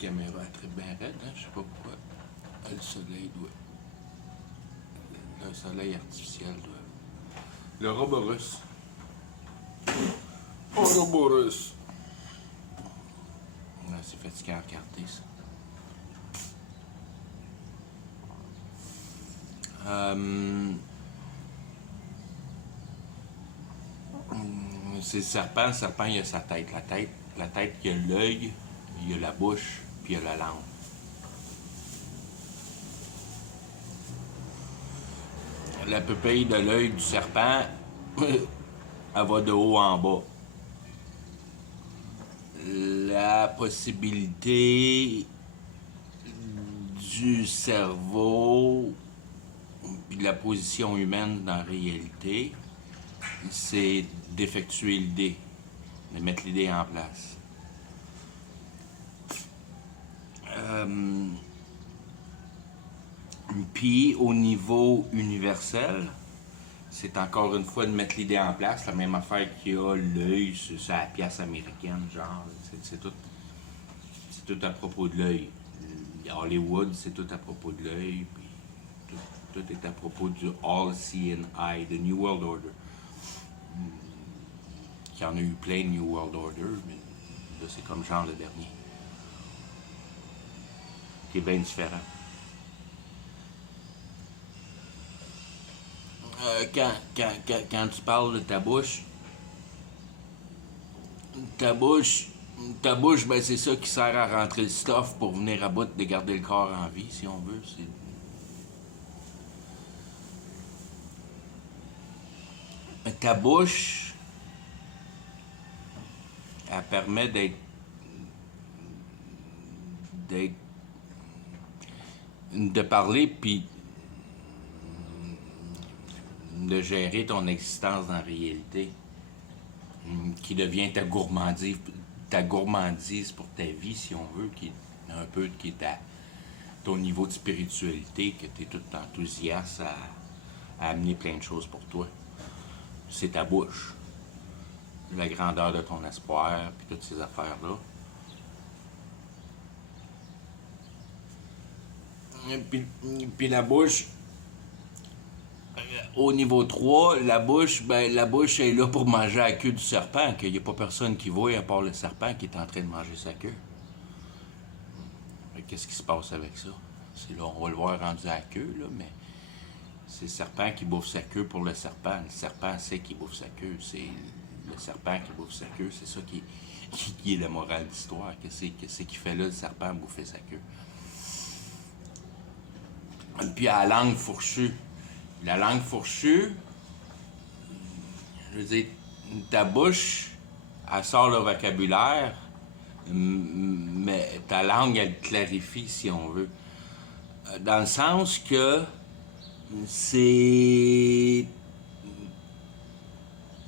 caméra est très bien raide, hein? Je sais pas pourquoi. Le soleil doit. Le soleil artificiel doit. Le Roborus. Roborus. C'est fatiguant à regarder ça. C'est le serpent. Le serpent, il a sa tête. La tête, il y a l'œil, il y a la bouche, puis il y a la langue. La pupille de l'œil du serpent, elle va de haut en bas. La possibilité du cerveau puis de la position humaine dans la réalité, c'est d'effectuer l'idée, de mettre l'idée en place. Puis au niveau universel, c'est encore une fois de mettre l'idée en place, la même affaire qu'il y a l'œil sur la pièce américaine, genre, c'est tout à propos de l'œil. Hollywood, c'est tout à propos de l'œil, puis tout est à propos du All Seeing Eye, de New World Order. Il y en a eu plein de New World Order, mais là c'est comme genre le dernier, qui est bien différent. Quand tu parles de ta bouche, ben c'est ça qui sert à rentrer le stuff pour venir à bout de garder le corps en vie, si on veut. Ta bouche, elle permet de parler puis de gérer ton existence dans la réalité, qui devient ta gourmandise pour ta vie, si on veut, qui est un peu qui est ton niveau de spiritualité, que tu es tout enthousiaste à amener plein de choses pour toi. C'est ta bouche, la grandeur de ton espoir, puis toutes ces affaires-là. Puis la bouche, au niveau 3, la bouche est là pour manger la queue du serpent, qu'il n'y a pas personne qui voit à part le serpent qui est en train de manger sa queue. Qu'est-ce qui se passe avec ça? C'est là, on va le voir rendu à la queue, là, mais c'est le serpent qui bouffe sa queue pour le serpent. Le serpent sait qu'il bouffe sa queue. C'est le serpent qui bouffe sa queue. C'est ça qui est la morale d'histoire. Qu'est-ce qu'il fait là, le serpent, bouffer sa queue? Puis à la langue fourchue. La langue fourchue, je veux dire, ta bouche, elle sort le vocabulaire, mais ta langue, elle clarifie, si on veut. Dans le sens que c'est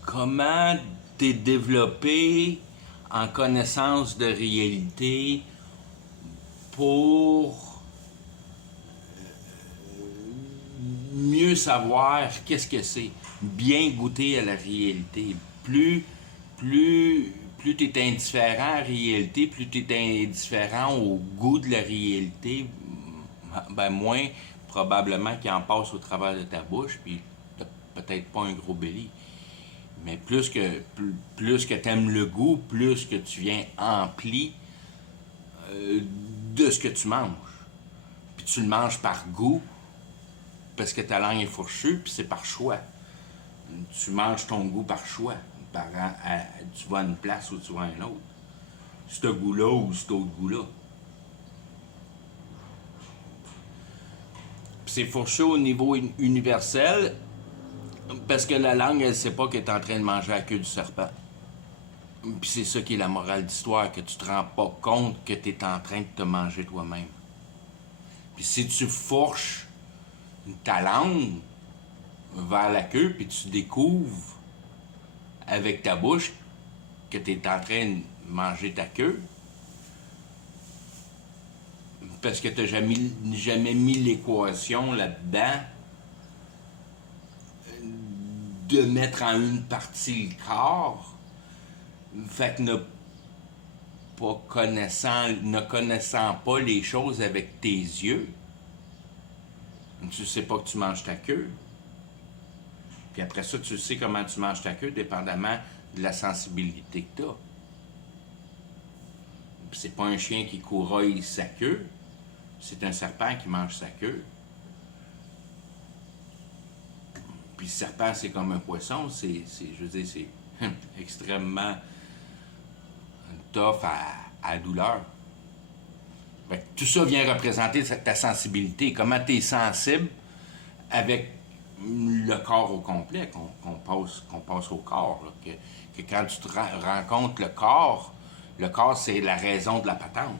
comment t'es développé en connaissance de réalité pour mieux savoir qu'est-ce que c'est, bien goûter à la réalité. Plus tu es indifférent à la réalité, plus tu es indifférent au goût de la réalité, ben moins probablement qu'il en passe au travers de ta bouche, puis t'as peut-être pas un gros belly. Mais plus que t'aimes le goût, plus que tu viens empli de ce que tu manges. Puis tu le manges par goût, parce que ta langue est fourchue, puis c'est par choix. Tu manges ton goût par choix. Tu vas à une place ou tu vas à une autre. Ce goût-là ou cet autre goût-là. Puis c'est fourchu au niveau universel, parce que la langue, elle ne sait pas qu'elle est en train de manger la queue du serpent. Puis c'est ça qui est la morale d'histoire, que tu te rends pas compte que tu es en train de te manger toi-même. Puis si tu fourches ta langue vers la queue, puis tu découvres avec ta bouche que tu es en train de manger ta queue, parce que tu n'as jamais mis l'équation là-dedans de mettre en une partie le corps, fait que ne connaissant pas les choses avec tes yeux, tu sais pas que tu manges ta queue. Puis après ça, tu sais comment tu manges ta queue, dépendamment de la sensibilité que tu as. C'est pas un chien qui couraille sa queue, c'est un serpent qui mange sa queue. Puis le serpent, c'est comme un poisson, je veux dire, c'est extrêmement tough à douleur. Fait que tout ça vient représenter ta sensibilité, comment tu es sensible avec le corps au complet, qu'on passe au corps. Là, que quand tu te rencontres le corps, c'est la raison de la patente.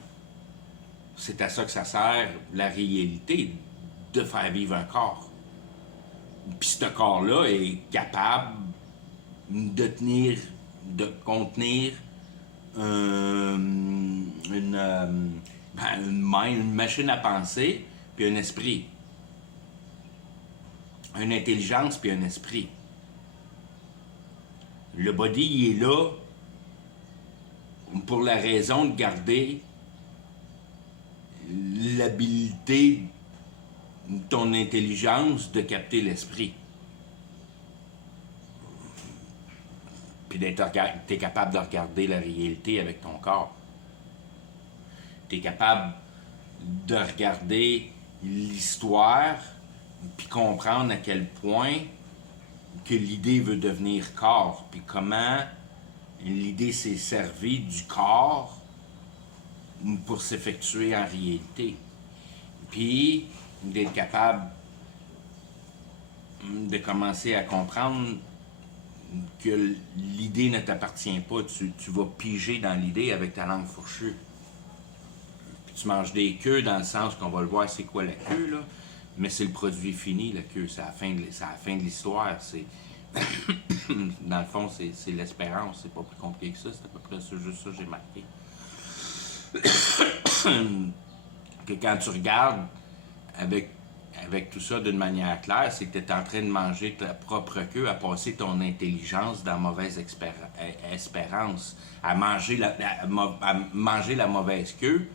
C'est à ça que ça sert, la réalité, de faire vivre un corps. Puis ce corps-là est capable de contenir une machine à penser, puis un esprit. Une intelligence, puis un esprit. Le body, il est là pour la raison de garder l'habilité de ton intelligence de capter l'esprit. Puis t'es capable de regarder la réalité avec ton corps. T'es capable de regarder l'histoire puis comprendre à quel point que l'idée veut devenir corps, puis comment l'idée s'est servie du corps pour s'effectuer en réalité. Puis d'être capable de commencer à comprendre que l'idée ne t'appartient pas, tu vas piger dans l'idée avec ta langue fourchue. Puis tu manges des queues dans le sens qu'on va le voir c'est quoi la queue, là, mais c'est le produit fini, la queue, c'est la fin de l'histoire, c'est... dans le fond, c'est l'espérance, c'est pas plus compliqué que ça, c'est à peu près ça, juste ça que j'ai marqué. Que quand tu regardes avec tout ça d'une manière claire, c'est que tu es en train de manger ta propre queue, à passer ton intelligence dans la mauvaise espérance, à manger la mauvaise queue,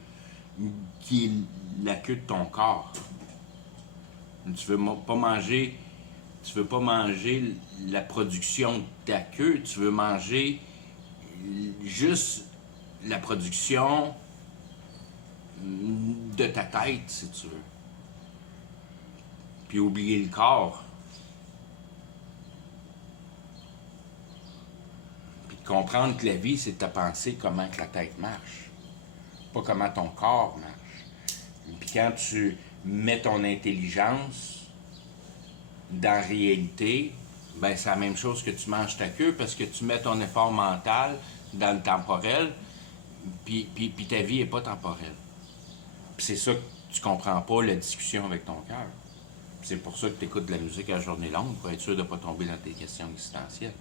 qui est la queue de ton corps. Tu veux pas manger la production de ta queue, tu veux manger juste la production de ta tête, si tu veux. Puis oublier le corps. Puis comprendre que la vie, c'est de ta pensée comment que la tête marche. Pas comment ton corps marche. Puis quand tu mets ton intelligence dans la réalité, ben c'est la même chose que tu manges ta queue parce que tu mets ton effort mental dans le temporel, puis ta vie n'est pas temporelle. Puis c'est ça que tu comprends pas, la discussion avec ton cœur. C'est pour ça que tu écoutes de la musique à la journée longue, pour être sûr de ne pas tomber dans tes questions existentielles.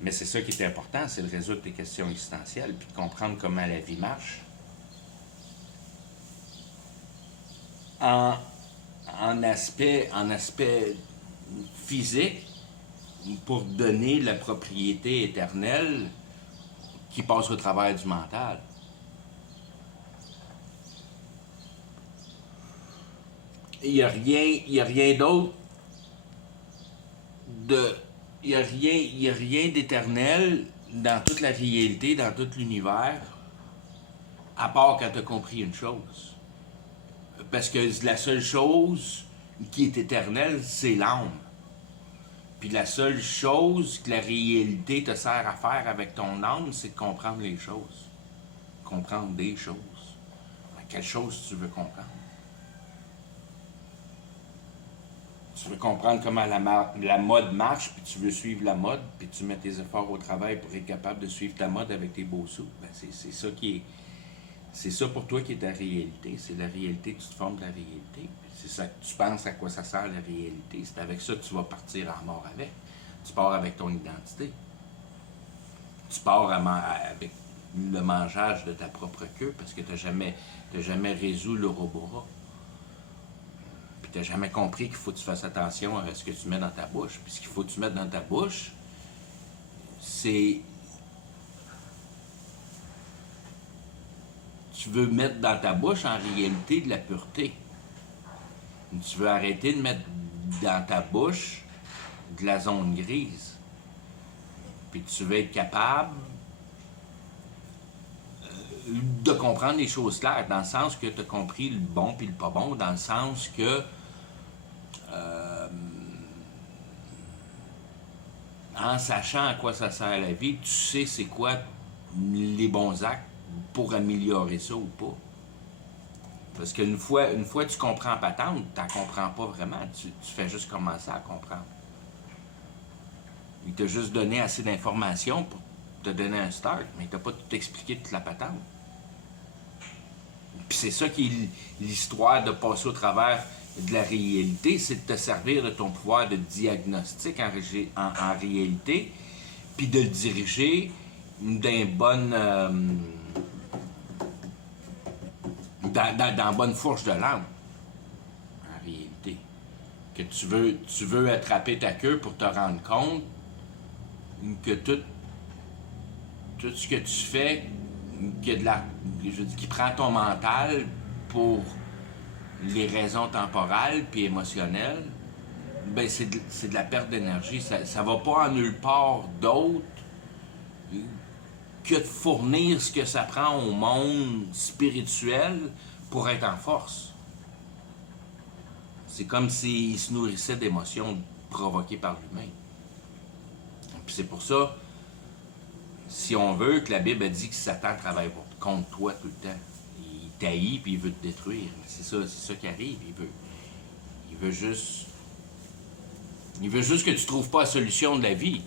Mais c'est ça qui est important, c'est de résoudre tes questions existentielles, puis de comprendre comment la vie marche. En aspect physique, pour donner la propriété éternelle qui passe au travers du mental. Il n'y a rien d'autre il n'y a rien d'éternel dans toute la réalité, dans tout l'univers, à part quand tu as compris une chose. Parce que la seule chose qui est éternelle, c'est l'âme. Puis la seule chose que la réalité te sert à faire avec ton âme, c'est de comprendre les choses. Comprendre des choses. Quelle chose tu veux comprendre? Tu veux comprendre comment la mode marche, puis tu veux suivre la mode, puis tu mets tes efforts au travail pour être capable de suivre ta mode avec tes beaux sous. Ben c'est ça qui est... C'est ça pour toi qui est ta réalité. C'est la réalité que tu te formes de la réalité. C'est ça que tu penses à quoi ça sert la réalité. C'est avec ça que tu vas partir en mort avec. Tu pars avec ton identité. Tu pars avec le mangeage de ta propre queue parce que tu n'as jamais résolu le robot. Puis tu n'as jamais compris qu'il faut que tu fasses attention à ce que tu mets dans ta bouche. Puis ce qu'il faut que tu mettes dans ta bouche, c'est tu veux mettre dans ta bouche, en réalité, de la pureté. Tu veux arrêter de mettre dans ta bouche de la zone grise. Puis tu veux être capable de comprendre les choses claires, dans le sens que tu as compris le bon puis le pas bon, dans le sens que en sachant à quoi ça sert la vie, tu sais c'est quoi les bons actes pour améliorer ça ou pas. Parce qu'une fois que tu comprends patente, tu n'en comprends pas vraiment. Tu fais juste commencer à comprendre. Il t'a juste donné assez d'informations pour te donner un start, mais il t'a pas tout expliqué toute la patente. Puis c'est ça qui est l'histoire de passer au travers de la réalité, c'est de te servir de ton pouvoir de diagnostic en réalité, puis de le diriger dans bonne fourche de langue, en réalité. Que tu veux attraper ta queue pour te rendre compte que tout ce que tu fais, qui prend ton mental pour les raisons temporelles puis émotionnelles, ben c'est de la perte d'énergie. Ça va pas en nulle part d'autre que de fournir ce que ça prend au monde spirituel pour être en force. C'est comme s'il se nourrissait d'émotions provoquées par l'humain. Puis c'est pour ça, si on veut, que la Bible dit que Satan travaille contre toi tout le temps. Il t'haït puis il veut te détruire. C'est ça qui arrive. Il veut juste que tu ne trouves pas la solution de la vie.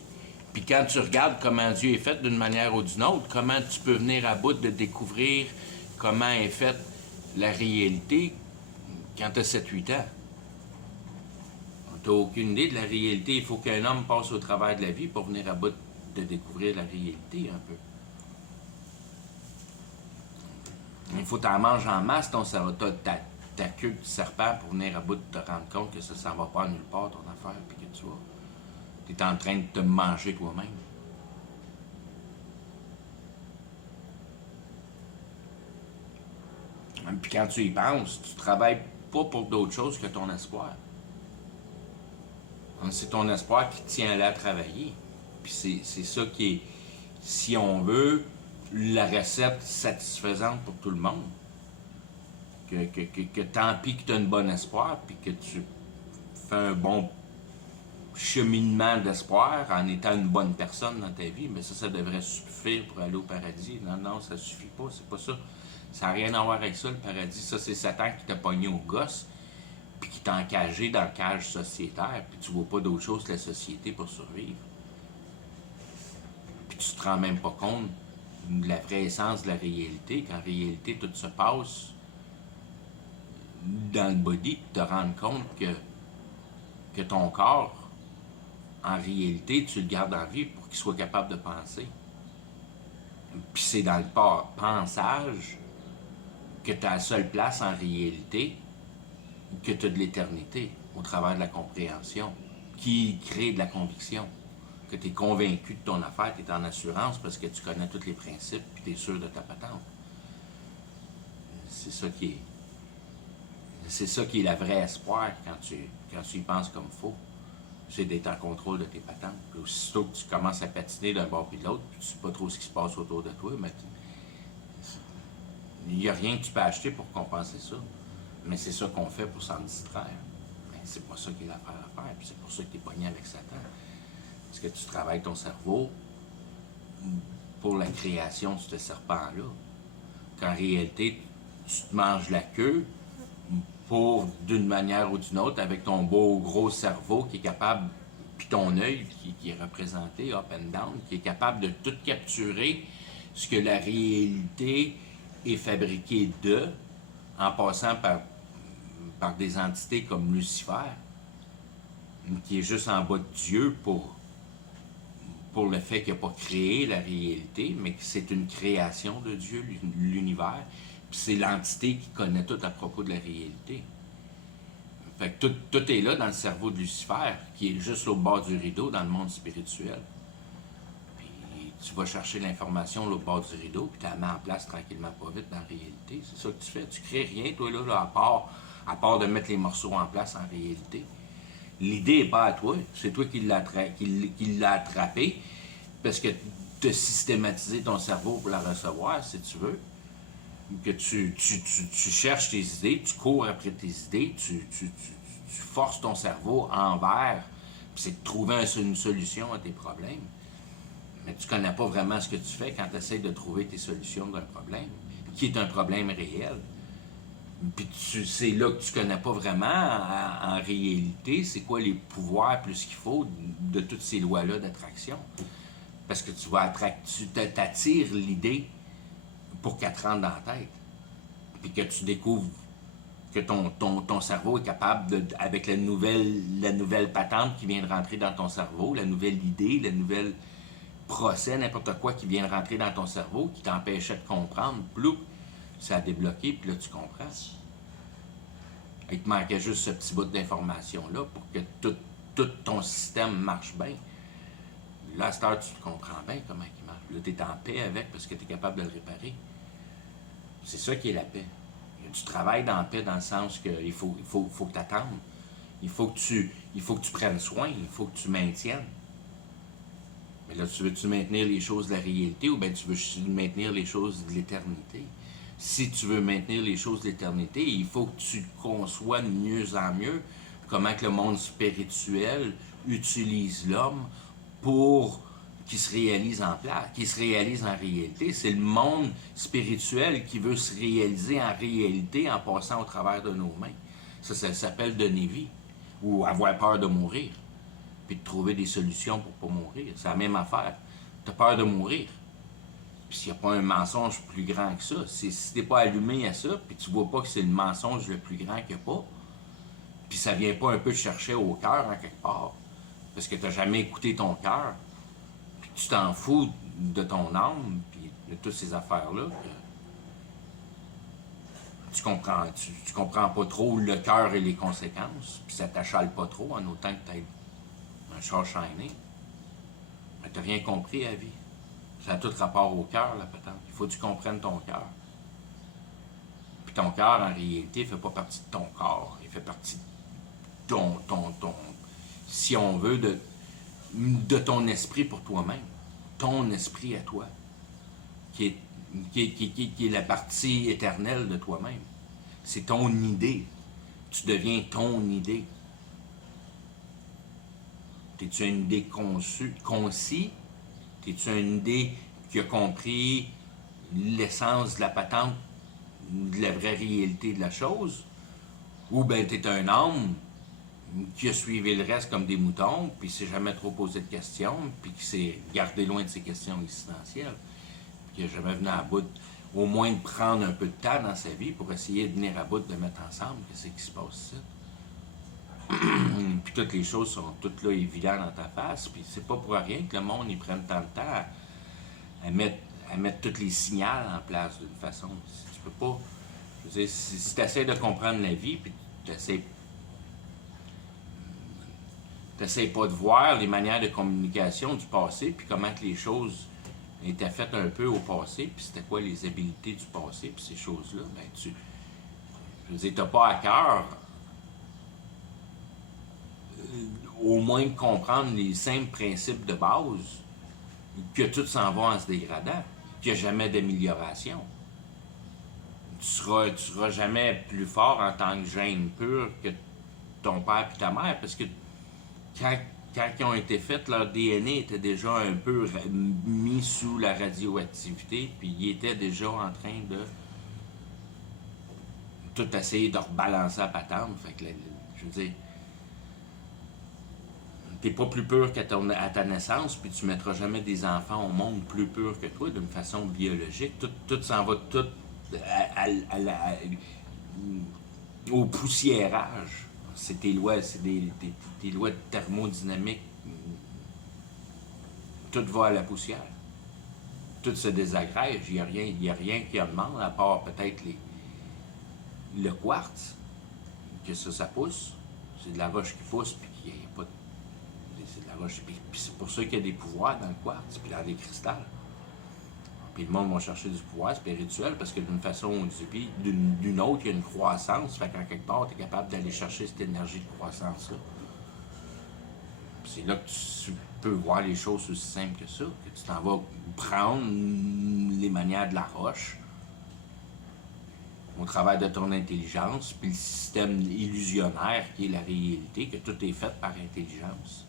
Puis quand tu regardes comment Dieu est fait d'une manière ou d'une autre, comment tu peux venir à bout de découvrir comment est faite la réalité quand tu as 7-8 ans. Tu n'as aucune idée de la réalité. Il faut qu'un homme passe au travers de la vie pour venir à bout de découvrir la réalité un peu. Il faut que tu en manges en masse, ta queue de serpent pour venir à bout de te rendre compte que ça ne s'en va pas nulle part, ton affaire, puis que tu es en train de te manger toi-même. Puis quand tu y penses, tu ne travailles pas pour d'autre chose que ton espoir. C'est ton espoir qui tient là à travailler. Puis c'est ça qui est, si on veut, la recette satisfaisante pour tout le monde. Que tant pis que tu as un bon espoir, puis que tu fais un bon cheminement d'espoir en étant une bonne personne dans ta vie, mais ça devrait suffire pour aller au paradis. Non, ça suffit pas, c'est pas ça. Ça n'a rien à voir avec ça, le paradis. Ça, c'est Satan qui t'a pogné au gosse, puis qui t'a encagé dans la cage sociétaire, puis tu vois pas d'autre chose que la société pour survivre. Puis tu te rends même pas compte de la vraie essence de la réalité, qu'en réalité, tout se passe dans le body, puis te rendre compte que ton corps, en réalité, tu le gardes en vie pour qu'il soit capable de penser. Puis c'est dans le pensage que tu as la seule place en réalité, que tu as de l'éternité, au travers de la compréhension, qui crée de la conviction. Que tu es convaincu de ton affaire, tu es en assurance parce que tu connais tous les principes puis tu es sûr de ta patente. C'est ça qui est la vraie espoir quand tu y penses comme il faut. C'est d'être en contrôle de tes patentes. Puis aussitôt que tu commences à patiner d'un bord puis de l'autre, puis tu ne sais pas trop ce qui se passe autour de toi, mais il n'y a rien que tu peux acheter pour compenser ça. Mais c'est ça qu'on fait pour s'en distraire. Mais c'est pas ça qui est l'affaire à faire, puis c'est pour ça que tu es pogné avec Satan. Parce que tu travailles ton cerveau pour la création de ce serpent-là. Qu'en réalité, tu te manges la queue pour, d'une manière ou d'une autre, avec ton beau gros cerveau qui est capable, puis ton œil qui est représenté up and down, qui est capable de tout capturer ce que la réalité est fabriquée de, en passant par des entités comme Lucifer, qui est juste en bas de Dieu pour le fait qu'il n'a pas créé la réalité, mais que c'est une création de Dieu, l'univers, puis c'est l'entité qui connaît tout à propos de la réalité. Fait que tout est là dans le cerveau de Lucifer, qui est juste au bord du rideau dans le monde spirituel. Puis tu vas chercher l'information au bord du rideau, puis tu la mets en place tranquillement, pas vite, dans la réalité. C'est ça que tu fais. Tu crées rien, toi, là, à part de mettre les morceaux en place en réalité. L'idée n'est pas à toi, c'est toi qui l'as attrapé, parce que tu as systématisé ton cerveau pour la recevoir, si tu veux. Que tu cherches tes idées, tu cours après tes idées, tu forces ton cerveau envers, puis c'est de trouver une solution à tes problèmes. Mais tu ne connais pas vraiment ce que tu fais quand tu essaies de trouver tes solutions d'un problème, qui est un problème réel. Puis c'est là que tu ne connais pas vraiment, en réalité, c'est quoi les pouvoirs plus qu'il faut de toutes ces lois-là d'attraction. Parce que tu t'attires l'idée pour qu'elle te rentre dans la tête. Puis que tu découvres que ton cerveau est capable, avec la nouvelle patente qui vient de rentrer dans ton cerveau, la nouvelle idée, le nouvel procès, n'importe quoi qui vient de rentrer dans ton cerveau, qui t'empêchait de comprendre, ploup, ça a débloqué, puis là, tu comprends. Il te manquait juste ce petit bout d'information-là pour que tout ton système marche bien. Là, à cette heure, tu comprends bien comment il marche. Là, tu es en paix avec parce que tu es capable de le réparer. C'est ça qui est la paix. Tu travailles dans la paix dans le sens qu'il faut que tu attendes. Il faut que tu prennes soin. Il faut que tu maintiennes. Mais là, veux-tu maintenir les choses de la réalité ou bien tu veux maintenir les choses de l'éternité? Si tu veux maintenir les choses de l'éternité, il faut que tu conçois de mieux en mieux comment que le monde spirituel utilise l'homme pour qu'il se réalise en place, qu'il se réalise en réalité. C'est le monde spirituel qui veut se réaliser en réalité en passant au travers de nos mains. Ça s'appelle donner vie ou avoir peur de mourir, puis de trouver des solutions pour ne pas mourir. C'est la même affaire. Tu as peur de mourir. Puis s'il n'y a pas un mensonge plus grand que ça, si tu n'es pas allumé à ça, puis tu vois pas que c'est le mensonge le plus grand qu'il n'y a pas, puis ça vient pas un peu te chercher au cœur en quelque part, parce que tu n'as jamais écouté ton cœur, puis tu t'en fous de ton âme, puis de toutes ces affaires-là, tu comprends pas trop le cœur et les conséquences, puis ça t'achale pas trop en autant que tu aies un char shiné. Mais tu n'as rien compris à la vie. Ça a tout rapport au cœur, la patente. Il faut que tu comprennes ton cœur. Puis ton cœur, en réalité, ne fait pas partie de ton corps. Il fait partie de si on veut, de ton esprit pour toi-même. Ton esprit à toi. Qui est la partie éternelle de toi-même. C'est ton idée. Tu deviens ton idée. T'es-tu une idée concis? Es-tu une idée qui a compris l'essence de la patente, de la vraie réalité de la chose? Ou bien tu es un homme qui a suivi le reste comme des moutons, puis qui s'est jamais trop posé de questions, puis qui s'est gardé loin de ses questions existentielles, puis qui n'a jamais venu à bout, au moins de prendre un peu de temps dans sa vie pour essayer de venir à bout de mettre ensemble qu'est-ce qui se passe ici. Puis toutes les choses sont toutes là évidentes dans ta face, puis c'est pas pour rien que le monde y prenne tant de temps à mettre tous les signaux en place d'une façon. Si tu peux pas, je veux dire, si tu essaies de comprendre la vie, puis tu n'essaies pas de voir les manières de communication du passé, puis comment que les choses étaient faites un peu au passé, puis c'était quoi les habiletés du passé, puis ces choses-là, ben je veux dire, t'as pas à cœur au moins de comprendre les simples principes de base, que tout s'en va en se dégradant, qu'il n'y a jamais d'amélioration. Tu seras jamais plus fort en tant que gène pur que ton père et ta mère, parce que quand ils ont été faits, leur DNA était déjà un peu mis sous la radioactivité, puis ils étaient déjà en train de tout essayer de rebalancer la patente. Fait que, je veux dire, t'es pas plus pur qu'à ta naissance, puis tu mettras jamais des enfants au monde plus purs que toi, d'une façon biologique. Tout s'en va tout au poussiérage. C'est tes lois, c'est des lois de thermodynamique. Tout va à la poussière. Tout se désagrège. Il n'y a rien qui augmente, à part peut-être le quartz, que ça pousse. C'est de la roche qui pousse, puis il n'y a pas de... c'est de la roche. Puis c'est pour ça qu'il y a des pouvoirs dans le quartz, puis dans les cristals. Puis le monde va chercher du pouvoir spirituel parce que d'une façon ou d'une autre, il y a une croissance. Fait qu'en quelque part, tu es capable d'aller chercher cette énergie de croissance-là. Puis c'est là que tu peux voir les choses aussi simples que ça, que tu t'en vas prendre les manières de la roche au travers de ton intelligence, puis le système illusionnaire qui est la réalité, que tout est fait par intelligence,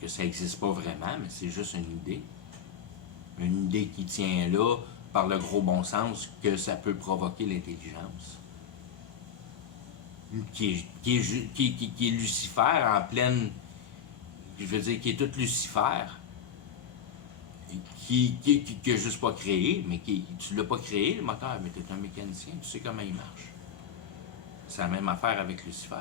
que ça n'existe pas vraiment, mais c'est juste une idée. Une idée qui tient là par le gros bon sens que ça peut provoquer l'intelligence. Qui est Lucifer en pleine... Je veux dire, qui est tout Lucifer, qui n'a juste pas créé, mais tu l'as pas créé le moteur, mais tu es un mécanicien, tu sais comment il marche. C'est la même affaire avec Lucifer.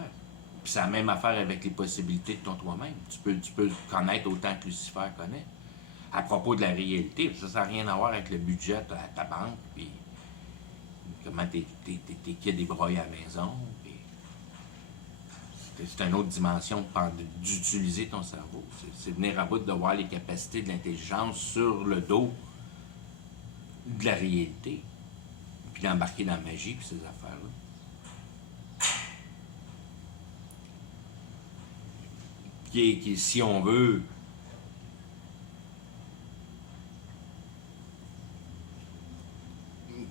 Puis c'est la même affaire avec les possibilités de ton toi-même. Tu peux connaître autant que Lucifer connaît. À propos de la réalité, ça n'a rien à voir avec le budget à ta banque, puis comment tes kids débrouillent à la maison. C'est une autre dimension d'utiliser ton cerveau. C'est venir à bout de voir les capacités de l'intelligence sur le dos de la réalité, puis d'embarquer dans la magie, puis ces affaires-là. Qui, si on veut,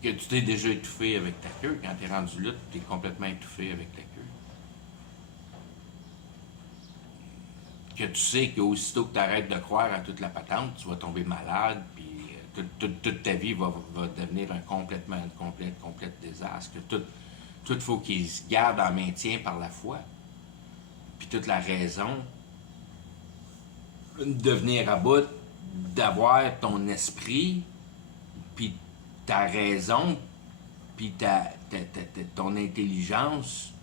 que tu t'es déjà étouffé avec ta queue, quand tu es rendu là, tu es complètement étouffé avec ta queue. Que tu sais qu'aussitôt que tu arrêtes de croire à toute la patente, tu vas tomber malade, puis toute ta vie va devenir un complet désastre. Que tout faut qu'il se garde en maintien par la foi. Puis toute la raison de venir à bout, d'avoir ton esprit, puis ta raison, puis ton intelligence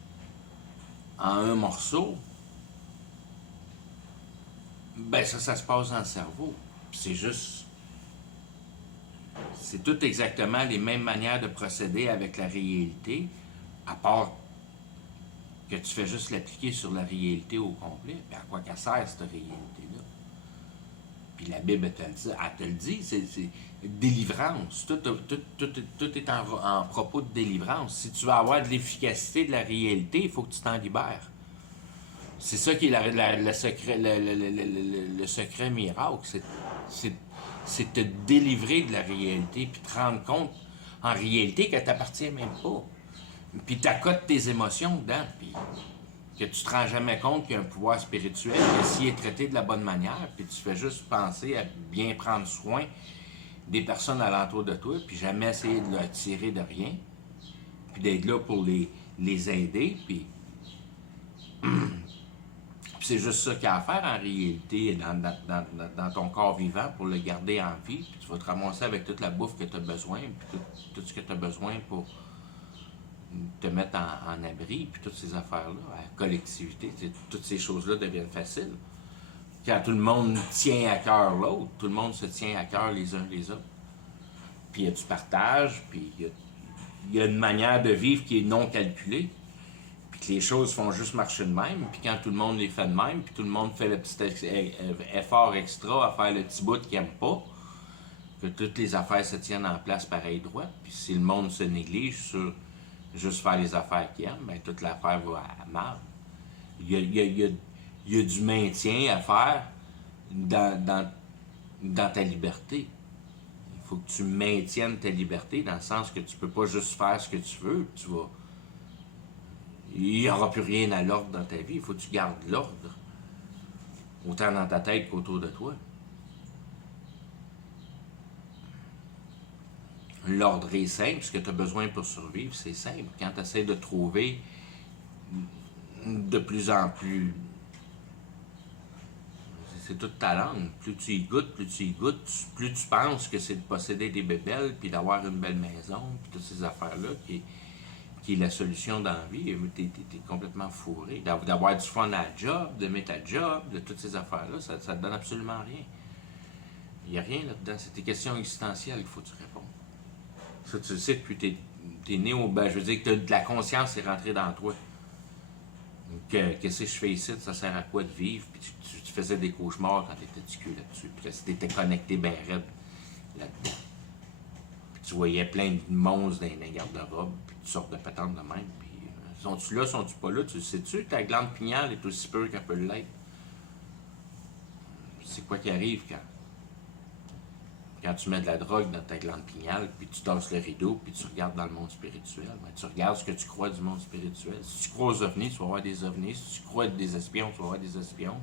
en un morceau, ben ça se passe dans le cerveau. C'est juste... C'est tout exactement les mêmes manières de procéder avec la réalité, à part que tu fais juste l'appliquer sur la réalité au complet. Puis à quoi qu'elle sert, cette réalité-là? Puis la Bible, elle te le dit, c'est délivrance. Tout est en propos de délivrance. Si tu veux avoir de l'efficacité de la réalité, il faut que tu t'en libères. C'est ça qui est le secret miracle. C'est te délivrer de la réalité, puis te rendre compte, en réalité, qu'elle t'appartient même pas. Puis t'accotes tes émotions dedans, puis que tu te rends jamais compte qu'il y a un pouvoir spirituel, que s'il est traité de la bonne manière, puis tu fais juste penser à bien prendre soin des personnes alentour de toi, puis jamais essayer de leur tirer de rien, puis d'être là pour les aider, puis c'est juste ça qu'il y a à faire en réalité dans ton corps vivant pour le garder en vie. Puis tu vas te ramasser avec toute la bouffe que tu as besoin, puis tout ce que tu as besoin pour te mettre en abri, puis toutes ces affaires-là, la collectivité, toutes ces choses-là deviennent faciles. Quand tout le monde tient à cœur l'autre, tout le monde se tient à cœur les uns les autres. Puis il y a du partage, puis il y a une manière de vivre qui est non calculée. Que les choses font juste marcher de même, puis quand tout le monde les fait de même, puis tout le monde fait le petit effort extra à faire le petit bout qu'il n'aime pas, que toutes les affaires se tiennent en place pareil droit, puis si le monde se néglige sur juste faire les affaires qu'il aime, bien toute l'affaire va à mal. Il y a du maintien à faire dans ta liberté. Il faut que tu maintiennes ta liberté dans le sens que tu peux pas juste faire ce que tu veux, tu vas... Il n'y aura plus rien à l'ordre dans ta vie. Il faut que tu gardes l'ordre. Autant dans ta tête qu'autour de toi. L'ordre est simple. Ce que tu as besoin pour survivre, c'est simple. Quand tu essaies de trouver de plus en plus... C'est toute ta langue. Plus tu y goûtes, plus tu penses que c'est de posséder des bébelles, puis d'avoir une belle maison, puis toutes ces affaires-là qui est la solution dans la vie, t'es complètement fourré. D'avoir du fun à la job, d'aimer ta job, de toutes ces affaires-là, ça te donne absolument rien. Il n'y a rien là-dedans. C'est tes questions existentielles qu'il faut que tu répondes. Ça, tu le sais depuis t'es né au... Ben, je veux dire que de la conscience est rentrée dans toi. Qu'est-ce que je fais ici? Ça sert à quoi de vivre? Puis tu faisais des cauchemars quand tu étais du cul là-dessus. Puis là, tu étais connecté bien raide là-dedans. Puis tu voyais plein de monstres dans les garde-robes, puis toutes sortes de patentes de même. Puis sont-tu là, sont-tu pas là? Tu sais-tu que ta glande pinéale est aussi pure qu'elle peut l'être? C'est quoi qui arrive quand tu mets de la drogue dans ta glande pinéale, puis tu tasses le rideau, puis tu regardes dans le monde spirituel? Ben, tu regardes ce que tu crois du monde spirituel. Si tu crois aux ovnis, tu vas avoir des ovnis. Si tu crois à des espions, tu vas avoir des espions.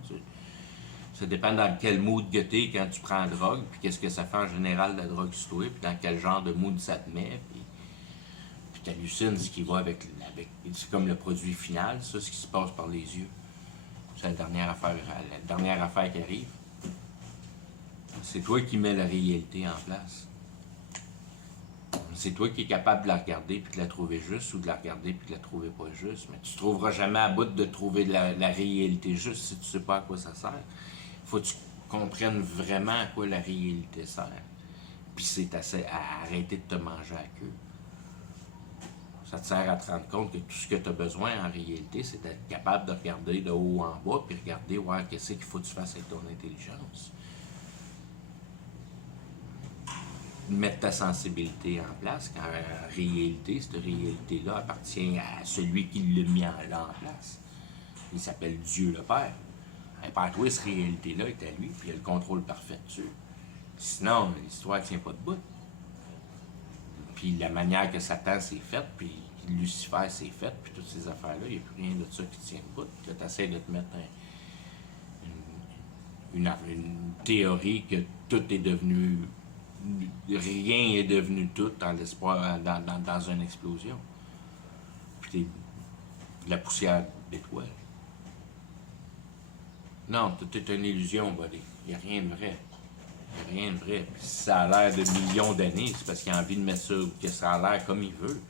Ça dépend dans quel mood que t'es quand tu prends la drogue, puis qu'est-ce que ça fait en général la drogue sur toi, puis dans quel genre de mood ça te met, puis t'hallucines ce qui va avec c'est comme le produit final, ça, ce qui se passe par les yeux. C'est la dernière affaire qui arrive. C'est toi qui mets la réalité en place. C'est toi qui es capable de la regarder puis de la trouver juste ou de la regarder puis de la trouver pas juste. Mais tu ne trouveras jamais à bout de trouver la réalité juste si tu ne sais pas à quoi ça sert. Il faut que tu comprennes vraiment à quoi la réalité sert. Puis c'est assez à arrêter de te manger à queue. Ça te sert à te rendre compte que tout ce que tu as besoin en réalité, c'est d'être capable de regarder de haut en bas puis regarder qu'est-ce qu'il faut que tu fasses avec ton intelligence. Mettre ta sensibilité en place, quand en réalité, cette réalité-là appartient à celui qui l'a mis en place. Il s'appelle Dieu le Père. Par toi, cette réalité-là est à lui, puis il a le contrôle parfait dessus. Sinon, l'histoire ne tient pas debout. Puis la manière que Satan s'est faite, puis Lucifer s'est fait, puis toutes ces affaires-là, il n'y a plus rien de ça qui tient debout. Puis là, tu essaies de te mettre une théorie que tout est devenu... Rien est devenu tout dans l'espoir, dans une explosion. Puis t'es de la poussière d'étoiles. Non, tout est une illusion, buddy. Il n'y a rien de vrai. Il n'y a rien de vrai. Puis si ça a l'air de millions d'années, c'est parce qu'il a envie de mettre ça, que ça a l'air comme il veut.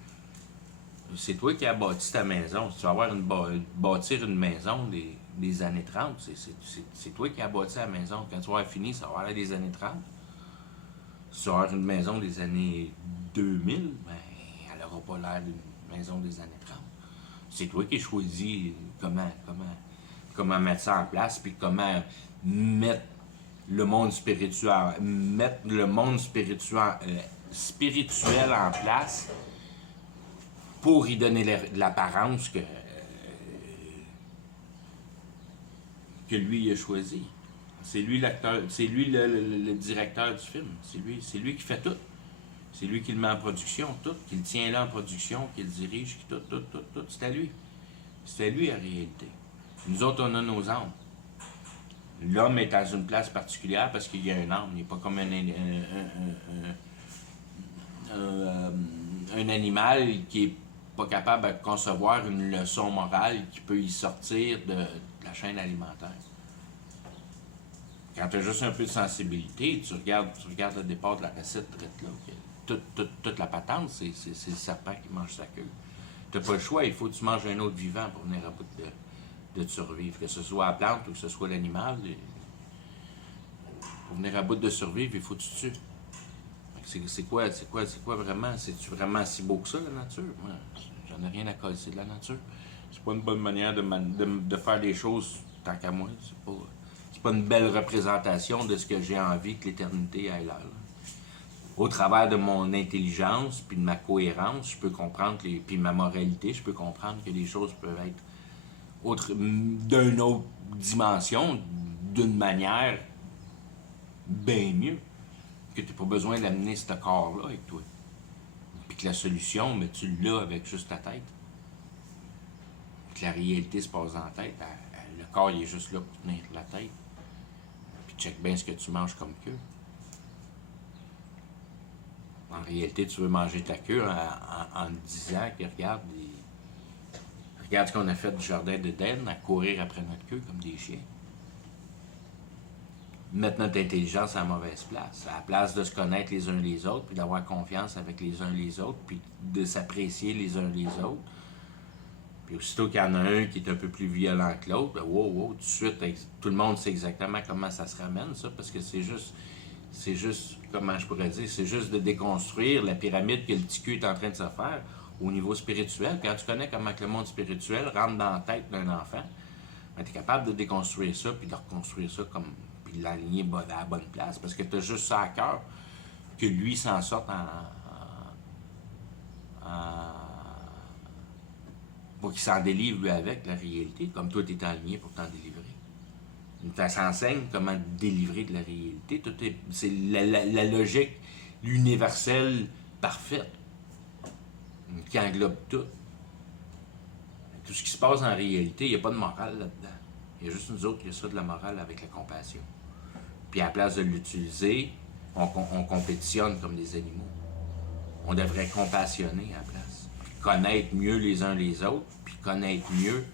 C'est toi qui as bâti ta maison. Si tu vas avoir bâtir une maison des années 30, c'est toi qui as bâti la maison. Quand tu vas avoir fini, ça va avoir l'air des années 30. Si tu vas avoir une maison des années 2000, ben, elle n'aura pas l'air d'une maison des années 30. C'est toi qui choisis comment mettre ça en place, puis comment mettre le monde spirituel, spirituel en place pour y donner l'apparence que lui a choisi. C'est lui l'acteur, c'est lui le directeur du film. C'est lui qui fait tout. C'est lui qui le met en production, tout, qui le tient là en production, qui le dirige, qui tout. C'est à lui. C'est à lui en réalité. Nous autres, on a nos âmes. L'homme est dans une place particulière parce qu'il y a un âme. Il n'est pas comme un animal qui est pas capable de concevoir une leçon morale qui peut y sortir de la chaîne alimentaire. Quand tu as juste un peu de sensibilité, tu regardes le départ de la recette là. Toute la patente, c'est le serpent qui mange sa queue. Tu n'as pas le choix, il faut que tu manges un autre vivant pour venir à bout de te survivre. Que ce soit la plante ou que ce soit l'animal. Pour venir à bout de survivre, il faut que tu tues. C'est quoi vraiment? C'est-tu vraiment si beau que ça, la nature? Moi, j'en ai rien à casser de la nature. C'est pas une bonne manière de faire les choses tant qu'à moi. C'est pas une belle représentation de ce que j'ai envie que l'éternité aille là. Au travers de mon intelligence puis de ma cohérence, je peux comprendre puis ma moralité, je peux comprendre que les choses peuvent être d'une autre dimension, d'une manière bien mieux. Que tu n'as pas besoin d'amener ce corps-là avec toi. Puis que la solution, mais tu l'as avec juste ta tête. Puis que la réalité se passe dans la tête. Le corps, il est juste là pour tenir la tête. Puis check bien ce que tu manges comme queue. En réalité, tu veux manger ta queue en disant que regarde ce qu'on a fait du jardin d'Éden, à courir après notre queue comme des chiens. Mettre notre intelligence à la mauvaise place. À la place de se connaître les uns les autres, puis d'avoir confiance avec les uns les autres, puis de s'apprécier les uns les autres. Puis aussitôt qu'il y en a un qui est un peu plus violent que l'autre, ben wow, tout de suite, tout le monde sait exactement comment ça se ramène, ça, parce que c'est juste, comment je pourrais dire, c'est juste de déconstruire la pyramide que le petit cul est en train de se faire au niveau spirituel. Quand tu connais comment que le monde spirituel rentre dans la tête d'un enfant, ben, tu es capable de déconstruire ça, puis de reconstruire ça, puis de l'aligner à la bonne place, parce que tu as juste ça à cœur, que lui s'en sorte pour qu'il s'en délivre lui avec la réalité, comme toi tu es aligné pour t'en délivrer. Ça s'enseigne comment délivrer de la réalité. C'est la logique universelle parfaite qui englobe tout. Tout ce qui se passe en réalité, il n'y a pas de morale là-dedans. Il y a juste nous autres qui a ça de la morale avec la compassion. Puis à la place de l'utiliser, on compétitionne comme des animaux. On devrait compassionner à la place. Puis connaître mieux les uns les autres, puis connaître mieux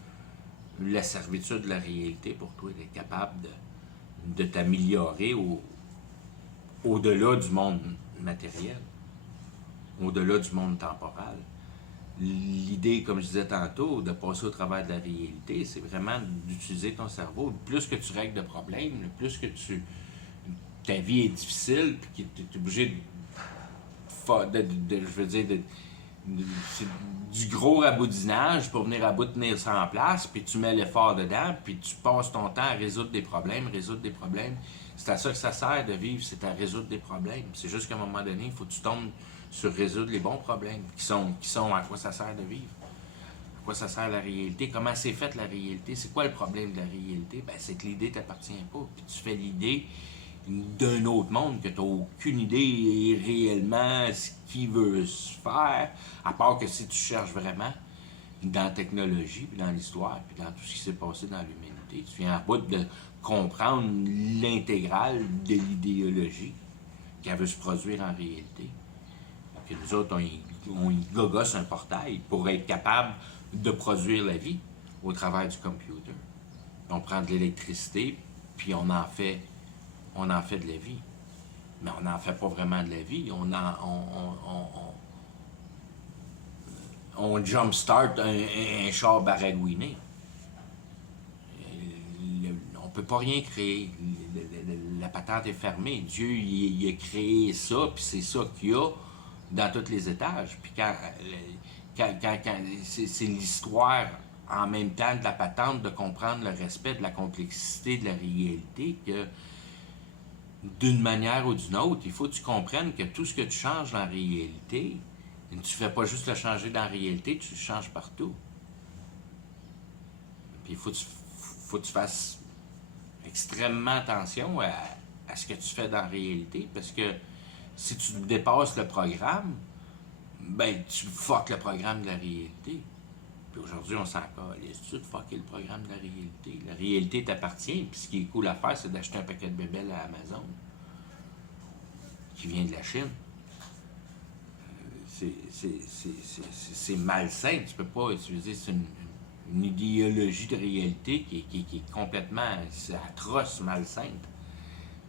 la servitude de la réalité pour toi, d'être capable de t'améliorer au-delà du monde matériel, au-delà du monde temporel. L'idée, comme je disais tantôt, de passer au travers de la réalité, c'est vraiment d'utiliser ton cerveau. Le plus que tu règles de problèmes, le plus que ta vie est difficile, puis que tu es obligé c'est du gros raboudinage pour venir à bout de tenir ça en place, puis tu mets l'effort dedans, puis tu passes ton temps à résoudre des problèmes. C'est à ça que ça sert de vivre, c'est à résoudre des problèmes. C'est juste qu'à un moment donné, il faut que tu tombes sur résoudre les bons problèmes, qui sont à quoi ça sert de vivre, à quoi ça sert la réalité, comment c'est fait la réalité, c'est quoi le problème de la réalité? Ben, c'est que l'idée ne t'appartient pas, puis tu fais l'idée d'un autre monde que tu n'as aucune idée réellement ce qui veut se faire, à part que si tu cherches vraiment dans la technologie, puis dans l'histoire, puis dans tout ce qui s'est passé dans l'humanité, tu viens à bout de comprendre l'intégrale de l'idéologie qui veut se produire en réalité. Que nous autres, on y gogosse un portail pour être capable de produire la vie au travers du computer. On prend de l'électricité, puis on en fait de la vie. Mais on n'en fait pas vraiment de la vie. On jumpstart un char baragouiné. On ne peut pas rien créer. La patente est fermée. Dieu, il a créé ça, puis c'est ça qu'il y a dans tous les étages. Puis quand c'est l'histoire en même temps de la patente de comprendre le respect de la complexité de la réalité que d'une manière ou d'une autre, il faut que tu comprennes que tout ce que tu changes dans la réalité, tu ne fais pas juste le changer dans la réalité, tu le changes partout. Puis il faut que tu fasses extrêmement attention à ce que tu fais dans la réalité, parce que si tu dépasses le programme, ben tu fuck le programme de la réalité. Puis aujourd'hui, on s'en calisse-tu de fucker le programme de la réalité? La réalité t'appartient, puis ce qui est cool à faire, c'est d'acheter un paquet de bébelles à Amazon, qui vient de la Chine. C'est malsain, tu peux pas utiliser, c'est une idéologie de réalité qui est complètement, c'est atroce, malsaine.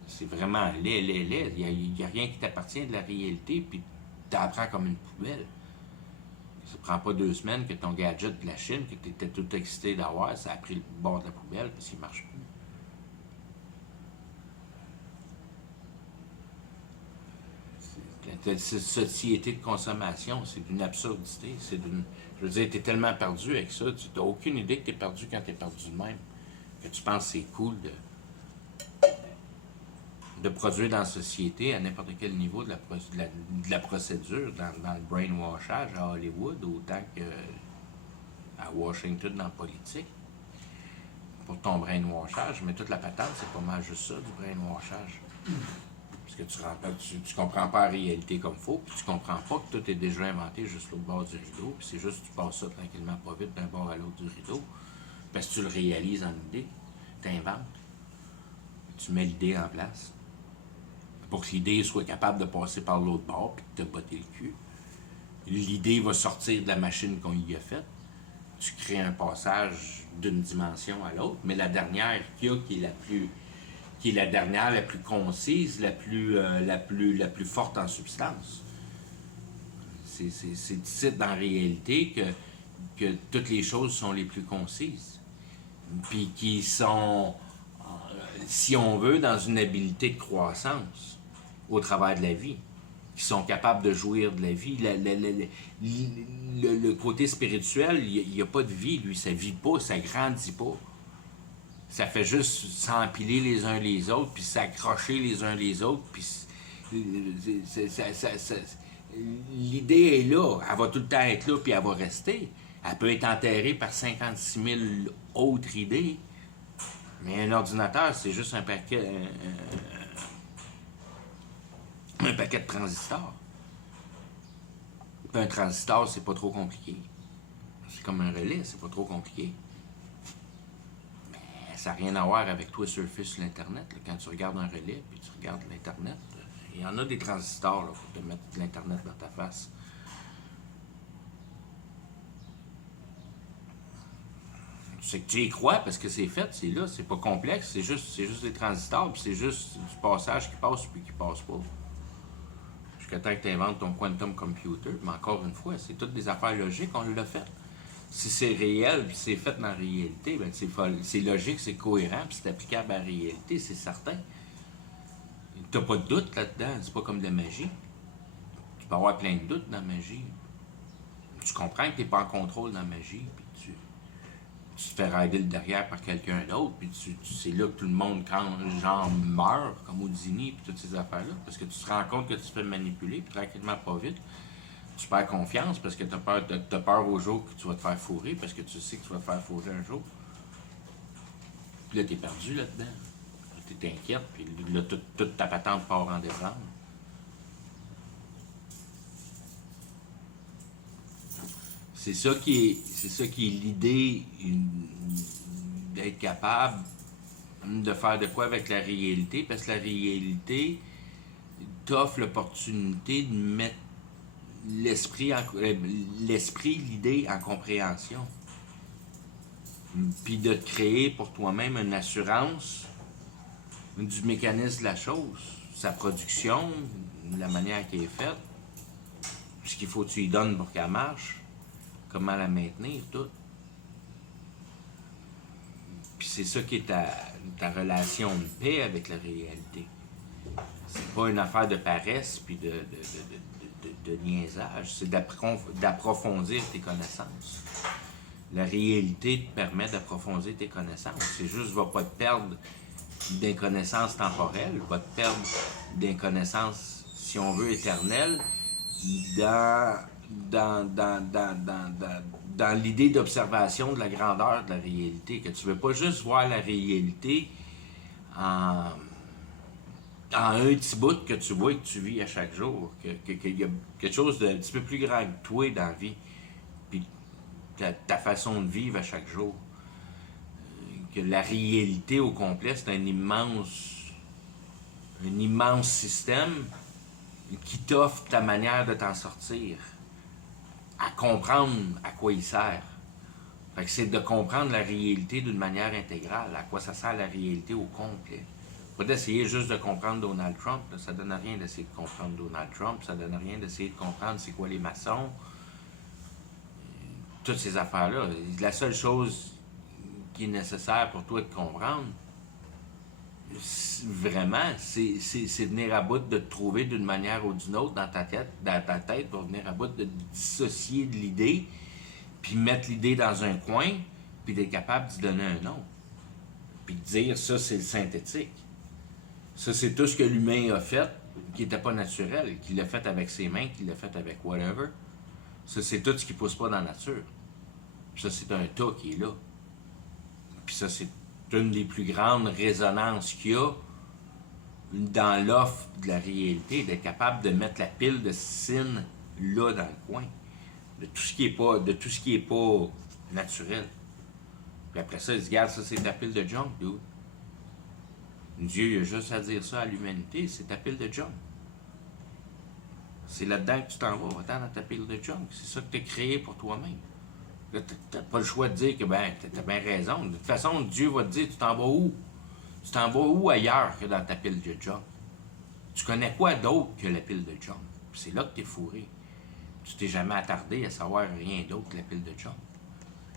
C'est vraiment laid. Il n'y a rien qui t'appartient de la réalité, puis tu apprends comme une poubelle. Ça prend pas 2 semaines que ton gadget de la Chine, que tu étais tout excité d'avoir, ça a pris le bord de la poubelle parce qu'il ne marche plus. Cette société de consommation, c'est d'une absurdité. Je veux dire, tu es tellement perdu avec ça, tu n'as aucune idée que tu es perdu quand tu es perdu de même. Que tu penses que c'est cool de produire dans la société à n'importe quel niveau de la procédure, dans le brainwashage à Hollywood, autant qu'à Washington dans la politique. Pour ton brainwashage, mais toute la patente, c'est pas mal juste ça, du brainwashage. Parce que tu comprends pas la réalité comme il faut, puis tu comprends pas que tout est déjà inventé juste l'autre bord du rideau, puis c'est juste que tu passes ça tranquillement pas vite d'un bord à l'autre du rideau, parce que tu le réalises en idée, tu inventes, tu mets l'idée en place, pour que l'idée soit capable de passer par l'autre bord, puis de te botter le cul. L'idée va sortir de la machine qu'on y a faite, tu crées un passage d'une dimension à l'autre, mais la dernière qu'il y a, qui est la dernière, la plus concise, la plus forte en substance. C'est ici dans la réalité que toutes les choses sont les plus concises. Puis qui sont, si on veut, dans une habileté de croissance au travers de la vie. qui sont capables de jouir de la vie. Le côté spirituel, il n'y a pas de vie, lui. Ça ne vit pas, ça ne grandit pas. Ça fait juste s'empiler les uns les autres, puis s'accrocher les uns les autres, puis l'idée est là. Elle va tout le temps être là, puis elle va rester. Elle peut être enterrée par 56 000 autres idées. Mais un ordinateur, c'est juste un paquet de transistors. Puis un transistor, c'est pas trop compliqué. C'est comme un relais, c'est pas trop compliqué. Mais ça n'a rien à voir avec toi surfer sur l'Internet. Là. Quand tu regardes un relais, puis tu regardes l'Internet, il y en a des transistors là, pour te mettre l'Internet dans ta face. C'est que tu y crois parce que c'est fait, c'est là, c'est pas complexe, c'est juste des transistors, puis c'est juste du passage qui passe puis qui passe pas. Jusqu'à temps que tu inventes ton quantum computer, mais encore une fois, c'est toutes des affaires logiques, on l'a fait. Si c'est réel puis c'est fait dans la réalité, ben c'est logique, c'est cohérent, puis c'est applicable à la réalité, c'est certain. T'as pas de doute là-dedans, c'est pas comme de la magie. Tu peux avoir plein de doutes dans la magie. Tu comprends que t'es pas en contrôle dans la magie, puis tu te fais rider le derrière par quelqu'un d'autre, puis c'est là que tout le monde, quand genre meurt, comme Houdini, puis toutes ces affaires-là, parce que tu te rends compte que tu te fais manipuler, puis tranquillement, pas vite, tu perds confiance parce que t'as peur au jour que tu vas te faire fourrer, parce que tu sais que tu vas te faire fourrer un jour. Puis là, t'es perdu là-dedans. T'es inquiète, puis là, toute ta patente part en décembre. C'est ça qui est l'idée d'être capable de faire de quoi avec la réalité, parce que la réalité t'offre l'opportunité de mettre l'esprit, l'idée en compréhension. Puis de te créer pour toi-même une assurance du mécanisme de la chose, sa production, la manière qu'elle est faite, ce qu'il faut que tu y donnes pour qu'elle marche, comment la maintenir, tout. Puis c'est ça qui est ta relation de paix avec la réalité. C'est pas une affaire de paresse puis de niaisage, c'est d'approfondir tes connaissances. La réalité te permet d'approfondir tes connaissances. C'est juste, va pas te perdre des connaissances temporelles, va te perdre des connaissances, si on veut, éternelles, dans l'idée d'observation de la grandeur de la réalité, que tu ne veux pas juste voir la réalité en un petit bout que tu vois et que tu vis à chaque jour, qu'il y a quelque chose d'un petit peu plus grand que toi dans la vie, puis ta façon de vivre à chaque jour. Que la réalité au complet, c'est un immense système qui t'offre ta manière de t'en sortir, à comprendre à quoi il sert. Fait que c'est de comprendre la réalité d'une manière intégrale, à quoi ça sert la réalité au complet. Pas d'essayer juste de comprendre Donald Trump, là, ça donne rien d'essayer de comprendre Donald Trump, ça donne rien d'essayer de comprendre c'est quoi les maçons, toutes ces affaires-là. La seule chose qui est nécessaire pour toi de comprendre, vraiment, c'est venir à bout de te trouver d'une manière ou d'une autre dans ta tête pour venir à bout de dissocier de l'idée, puis mettre l'idée dans un coin, puis d'être capable d'y donner un nom. Puis de dire, ça, c'est le synthétique. Ça, c'est tout ce que l'humain a fait, qui n'était pas naturel, qu'il l'a fait avec ses mains, qu'il l'a fait avec whatever. Ça, c'est tout ce qui ne pousse pas dans la nature. Ça, c'est un tas qui est là. Puis ça, c'est une des plus grandes résonances qu'il y a dans l'offre de la réalité, d'être capable de mettre la pile de Cine là dans le coin, de tout ce qui est pas naturel. Puis après ça, il se regarde, ça c'est ta pile de junk, dude. Dieu, il a juste à dire ça à l'humanité, c'est ta pile de junk. C'est là-dedans que tu t'en vas, va-t'en dans ta pile de junk. C'est ça que tu as créé pour toi-même. Là, t'as pas le choix de dire que ben, t'as bien raison. De toute façon, Dieu va te dire, tu t'en vas où? Tu t'en vas où ailleurs que dans ta pile de junk? Tu connais quoi d'autre que la pile de junk? Puis c'est là que t'es fourré. Tu t'es jamais attardé à savoir rien d'autre que la pile de junk.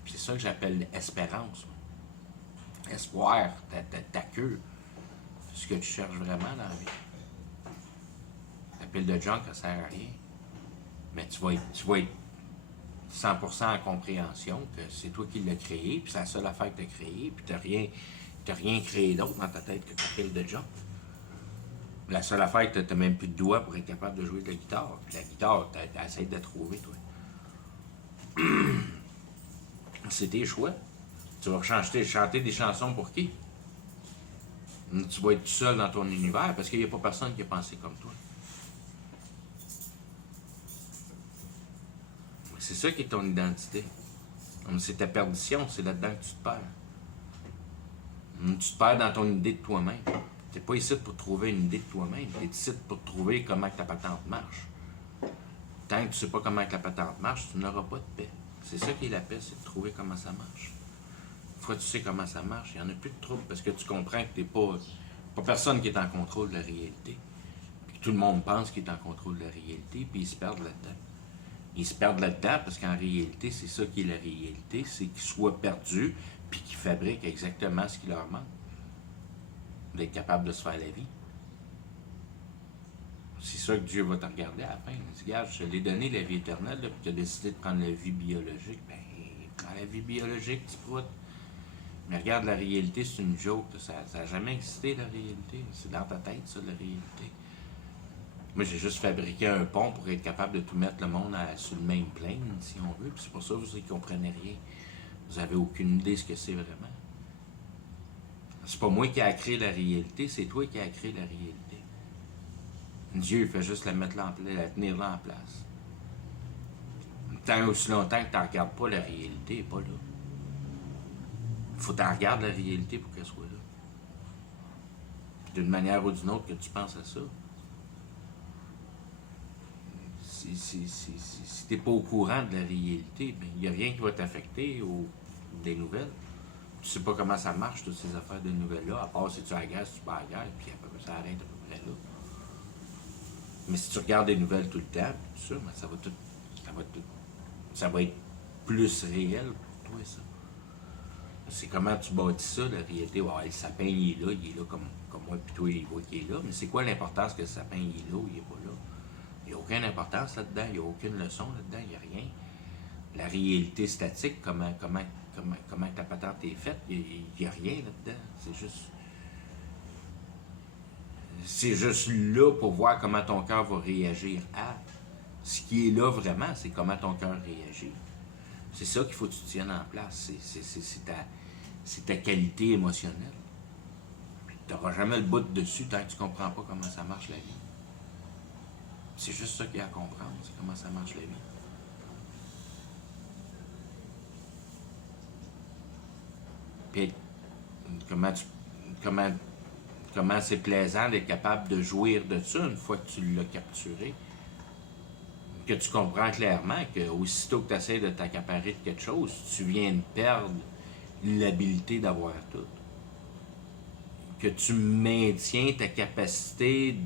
Puis c'est ça que j'appelle l'espérance. Espoir, ta queue. C'est ce que tu cherches vraiment dans la vie. pile de junk, ça sert à rien. Mais tu vas être 100% en compréhension que c'est toi qui l'as créé, puis c'est la seule affaire que tu as créée, puis t'as rien créé d'autre dans ta tête que ta pile de junk. La seule affaire, que tu n'as même plus de doigts pour être capable de jouer de la guitare. Puis la guitare, tu essaies de la trouver, toi. C'est tes choix. Tu vas chanter des chansons pour qui? Tu vas être tout seul dans ton univers parce qu'il n'y a pas personne qui a pensé comme toi. C'est ça qui est ton identité. C'est ta perdition, c'est là-dedans que tu te perds. Tu te perds dans ton idée de toi-même. Tu n'es pas ici pour trouver une idée de toi-même. Tu es ici pour trouver comment ta patente marche. Tant que tu ne sais pas comment la patente marche, tu n'auras pas de paix. C'est ça qui est la paix, c'est de trouver comment ça marche. Une fois que tu sais comment ça marche, il n'y en a plus de trouble parce que tu comprends que tu n'es pas personne qui est en contrôle de la réalité. Puis tout le monde pense qu'il est en contrôle de la réalité, puis ils se perdent là-dedans. Ils se perdent là-dedans parce qu'en réalité, c'est ça qui est la réalité, c'est qu'ils soient perdus, puis qu'ils fabriquent exactement ce qui leur manque. D'être capable de se faire la vie. C'est ça que Dieu va te regarder à la fin. Il dit, regarde, je t'ai donné la vie éternelle, là, puis tu as décidé de prendre la vie biologique. Ben, prends la vie biologique, tu proutes. Mais regarde, la réalité, c'est une joke. Ça n'a jamais existé, la réalité. C'est dans ta tête, ça, la réalité. Moi, j'ai juste fabriqué un pont pour être capable de tout mettre le monde sur le même plane, si on veut. Puis c'est pour ça que vous ne comprenez rien. Vous n'avez aucune idée de ce que c'est vraiment. C'est pas moi qui ai créé la réalité, c'est toi qui as créé la réalité. Dieu, il fait juste la mettre là en place, la tenir là en place. Tant aussi longtemps que tu ne regardes pas la réalité, elle n'est pas là. Il faut que tu regardes la réalité pour qu'elle soit là. D'une manière ou d'une autre que tu penses à ça. Si tu n'es pas au courant de la réalité, il n'y a rien qui va t'affecter des nouvelles. Tu sais pas comment ça marche, toutes ces affaires de nouvelles-là, à part si tu agaces, tu vas à la guerre, puis ça arrête à peu près là. Mais si tu regardes des nouvelles tout le temps, tout ça, ça va être plus réel pour toi, ça. C'est comment tu bâtis ça, la réalité. Ouais, le sapin, il est là comme moi, puis toi, il voit qu'il est là. Mais c'est quoi l'importance que le sapin, il est là ou il n'est pas là? Il n'y a aucune importance là-dedans, il n'y a aucune leçon là-dedans, il n'y a rien. La réalité statique, comment ta patente est faite, il n'y a rien là-dedans. C'est juste là pour voir comment ton cœur va réagir à. Ce qui est là vraiment, c'est comment ton cœur réagit. C'est ça qu'il faut que tu tiennes en place. C'est ta qualité émotionnelle. Puis tu n'auras jamais le bout dessus tant que tu ne comprends pas comment ça marche la vie. C'est juste ça qu'il y a à comprendre, c'est comment ça marche la vie. Puis comment c'est plaisant d'être capable de jouir de ça une fois que tu l'as capturé. Que tu comprends clairement que aussitôt que tu essaies de t'accaparer de quelque chose, tu viens de perdre l'habilité d'avoir tout. Que tu maintiens ta capacité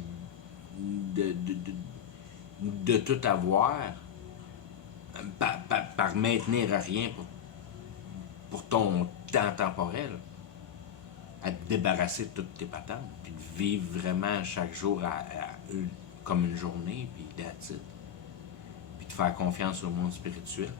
de tout avoir par maintenir à rien pour ton temps temporel. À te débarrasser de toutes tes patentes, puis de vivre vraiment chaque jour comme une journée, puis that's it. Puis de faire confiance au monde spirituel.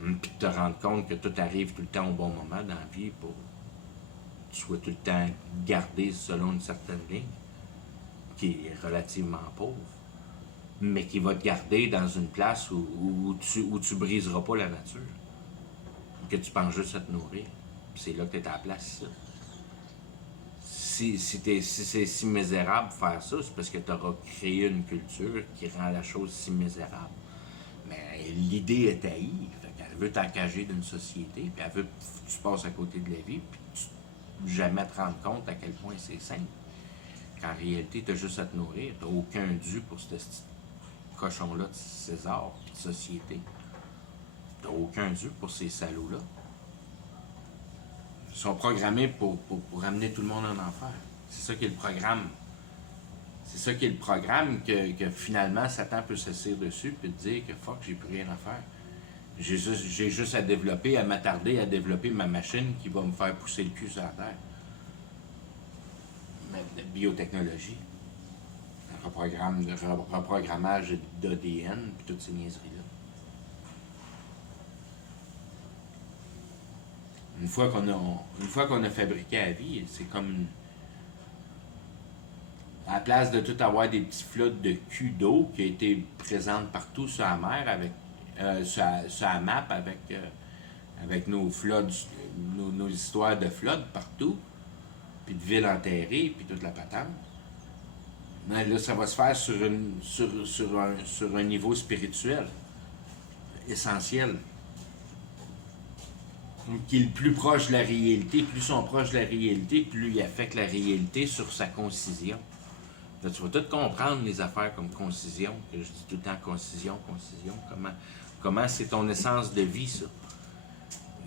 Puis de te rendre compte que tout arrive tout le temps au bon moment dans la vie pour que tu sois tout le temps gardé selon une certaine ligne, qui est relativement pauvre, mais qui va te garder dans une place où tu briseras pas la nature. Que tu penses juste à te nourrir. Puis c'est là que tu es à la place, ça. Si c'est si misérable de faire ça, c'est parce que tu auras créé une culture qui rend la chose si misérable. Mais l'idée est haïe. Elle veut t'engager d'une société, puis elle veut que tu passes à côté de la vie, puis tu jamais te rendre compte à quel point c'est simple. Qu'en réalité, tu as juste à te nourrir. Tu n'as aucun dû pour ce cochon-là de César, de société. Tu n'as aucun dû pour ces salauds-là. Ils sont programmés pour amener tout le monde en enfer. C'est ça qui est le programme. C'est ça qui est le programme que finalement Satan peut s'asseoir dessus et te dire que fuck, j'ai plus rien à faire. J'ai juste à m'attarder à développer ma machine qui va me faire pousser le cul sur la terre. la biotechnologie, le reprogrammage d'ADN, puis toutes ces niaiseries-là. Une fois qu'on a fabriqué la vie, c'est comme à la place de tout avoir des petits flottes de cul d'eau qui a été présente partout sur la mer avec sur la map avec nos flottes, nos histoires de flottes partout, puis de villes enterrées, puis toute la patente. Mais là, ça va se faire sur un niveau spirituel, essentiel, qui est le plus proche de la réalité. Plus ils sont proches de la réalité, plus ils affectent la réalité sur sa concision. Là, tu vas tout comprendre les affaires comme concision, que je dis tout le temps concision, comment c'est ton essence de vie, ça.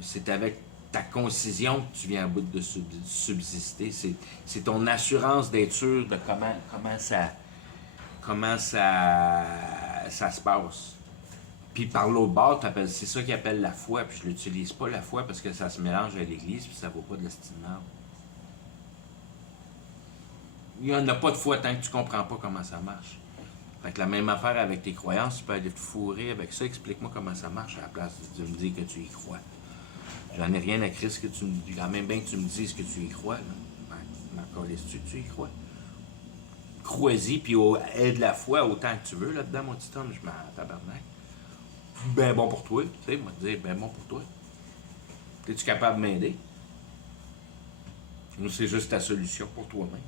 C'est avec ta concision que tu viens à bout de subsister. C'est ton assurance d'être sûr de comment ça se passe. Puis par l'autre bord, c'est ça qu'ils appellent la foi, puis je l'utilise pas la foi parce que ça se mélange à l'église, puis ça vaut pas de l'estimement. Il n'y en a pas de foi tant que tu comprends pas comment ça marche. Fait que la même affaire avec tes croyances, tu peux aller te fourrer avec ça. Explique-moi comment ça marche à la place de me dire que tu y crois. J'en ai rien à crier ce que tu me dis. Quand même bien que tu me dises que tu y crois. Encore laisses-tu que tu y crois? Crois-y, puis aie de la foi autant que tu veux là-dedans, mon petit homme. Je m'en tabarnak. Ben bon pour toi. Tu sais, moi, te dire ben bon pour toi. Es-tu capable de m'aider? Ou c'est juste ta solution pour toi-même?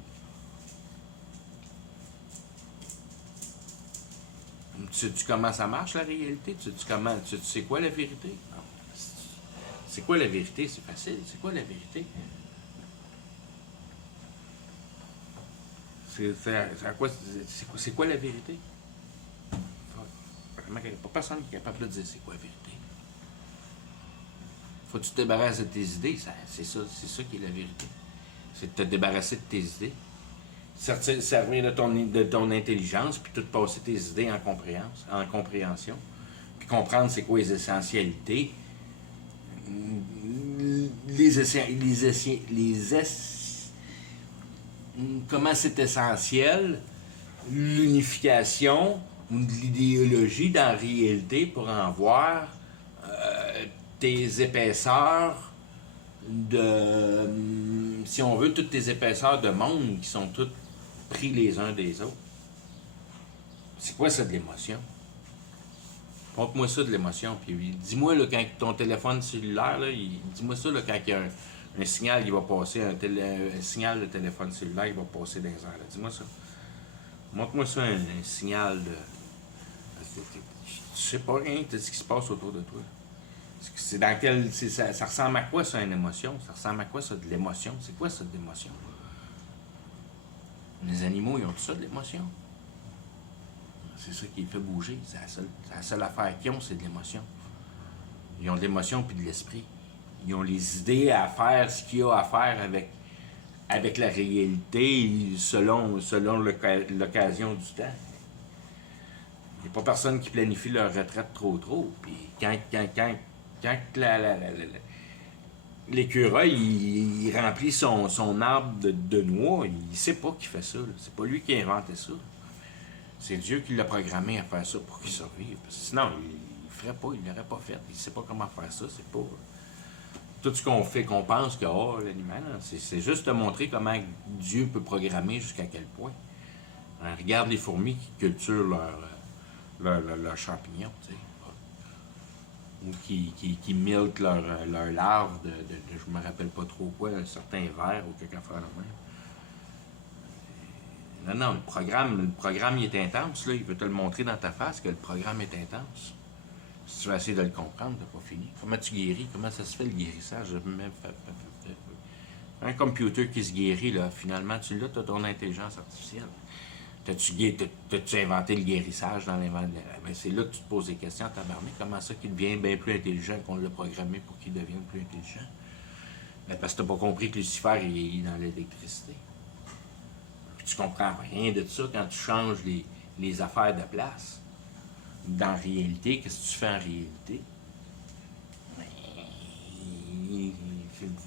Tu sais comment ça marche, la réalité? Tu sais quoi la vérité? Non. C'est quoi la vérité? C'est facile. C'est quoi la vérité? C'est quoi la vérité? Il n'y a pas personne qui est capable de dire c'est quoi la vérité. Faut que tu te débarrasses de tes idées. C'est ça qui est la vérité. C'est de te débarrasser de tes idées. Servir de ton intelligence, puis tout passer tes idées en compréhension, puis comprendre c'est quoi les essentialités, comment c'est essentiel, l'unification de l'idéologie dans la réalité pour en voir tes épaisseurs si on veut, toutes tes épaisseurs de monde qui sont toutes pris les uns des autres. C'est quoi ça de l'émotion? Montre-moi ça de l'émotion. Puis dis-moi là, quand ton téléphone cellulaire, là, dis-moi ça là, quand il y a un signal qui va passer, un signal de téléphone cellulaire qui va passer dans les airs. Dis-moi ça. Montre-moi ça, un signal de. Je sais pas rien de ce qui se passe autour de toi. C'est dans quel. Ça ressemble à quoi ça, une émotion? Ça ressemble à quoi ça de l'émotion? C'est quoi ça de l'émotion? Les animaux, ils ont tout ça de l'émotion. C'est ça qui les fait bouger. C'est la seule affaire qu'ils ont, c'est de l'émotion. Ils ont de l'émotion puis de l'esprit. Ils ont les idées à faire ce qu'il y a à faire avec la réalité selon l'occasion du temps. Il n'y a pas personne qui planifie leur retraite trop. Puis quand l'écureuil il remplit son arbre de noix, il sait pas qu'il fait ça. Là. C'est pas lui qui a inventé ça. C'est Dieu qui l'a programmé à faire ça pour qu'il survive. Parce que sinon, il ferait pas, il l'aurait pas fait. Il sait pas comment faire ça. C'est pas. Tout ce qu'on fait, qu'on pense que l'animal, c'est juste de montrer comment Dieu peut programmer jusqu'à quel point. Alors, regarde les fourmis qui culturent leurs champignons, tu sais. Ou qui miltent leurs larves je me rappelle pas trop quoi, un certain vers ou quelque chose de même. Non, le programme il est intense, là. Il veut te le montrer dans ta face que le programme est intense. Si tu vas essayer de le comprendre, t'as pas fini. Comment tu guéris? Comment ça se fait le guérissage? Un computer qui se guérit, là, finalement, tu l'as, tu as ton intelligence artificielle. T'as-tu inventé le guérissage dans l'inventaire? Ben, c'est là que tu te poses des questions à tabarnak. Comment ça qu'il devient bien plus intelligent qu'on l'a programmé pour qu'il devienne plus intelligent? Ben, parce que t'as pas compris que Lucifer est dans l'électricité. Puis tu comprends rien de ça quand tu changes les affaires de place. Dans la réalité, qu'est-ce que tu fais en réalité?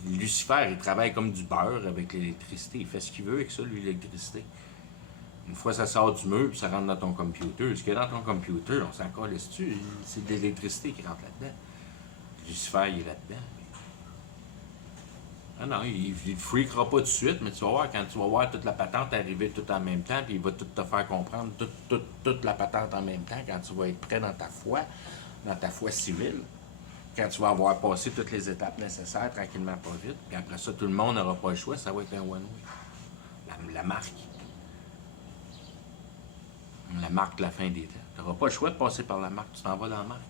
Lucifer, il travaille comme du beurre avec l'électricité. Il fait ce qu'il veut avec ça, lui, l'électricité. Une fois ça sort du mur, puis ça rentre dans ton computer. Ce qu'il y a dans ton computer, on s'en calisse-tu? C'est de l'électricité qui rentre là-dedans. Lucifer, il est là-dedans. Ah non, il ne freakera pas tout de suite, mais tu vas voir, quand tu vas voir toute la patente arriver tout en même temps, puis il va tout te faire comprendre toute la patente en même temps, quand tu vas être prêt dans ta foi civile, quand tu vas avoir passé toutes les étapes nécessaires, tranquillement, pas vite, puis après ça, tout le monde n'aura pas le choix, ça va être un one-way. La marque. La marque de la fin des temps. Tu n'auras pas le choix de passer par la marque, tu t'en vas dans la marque.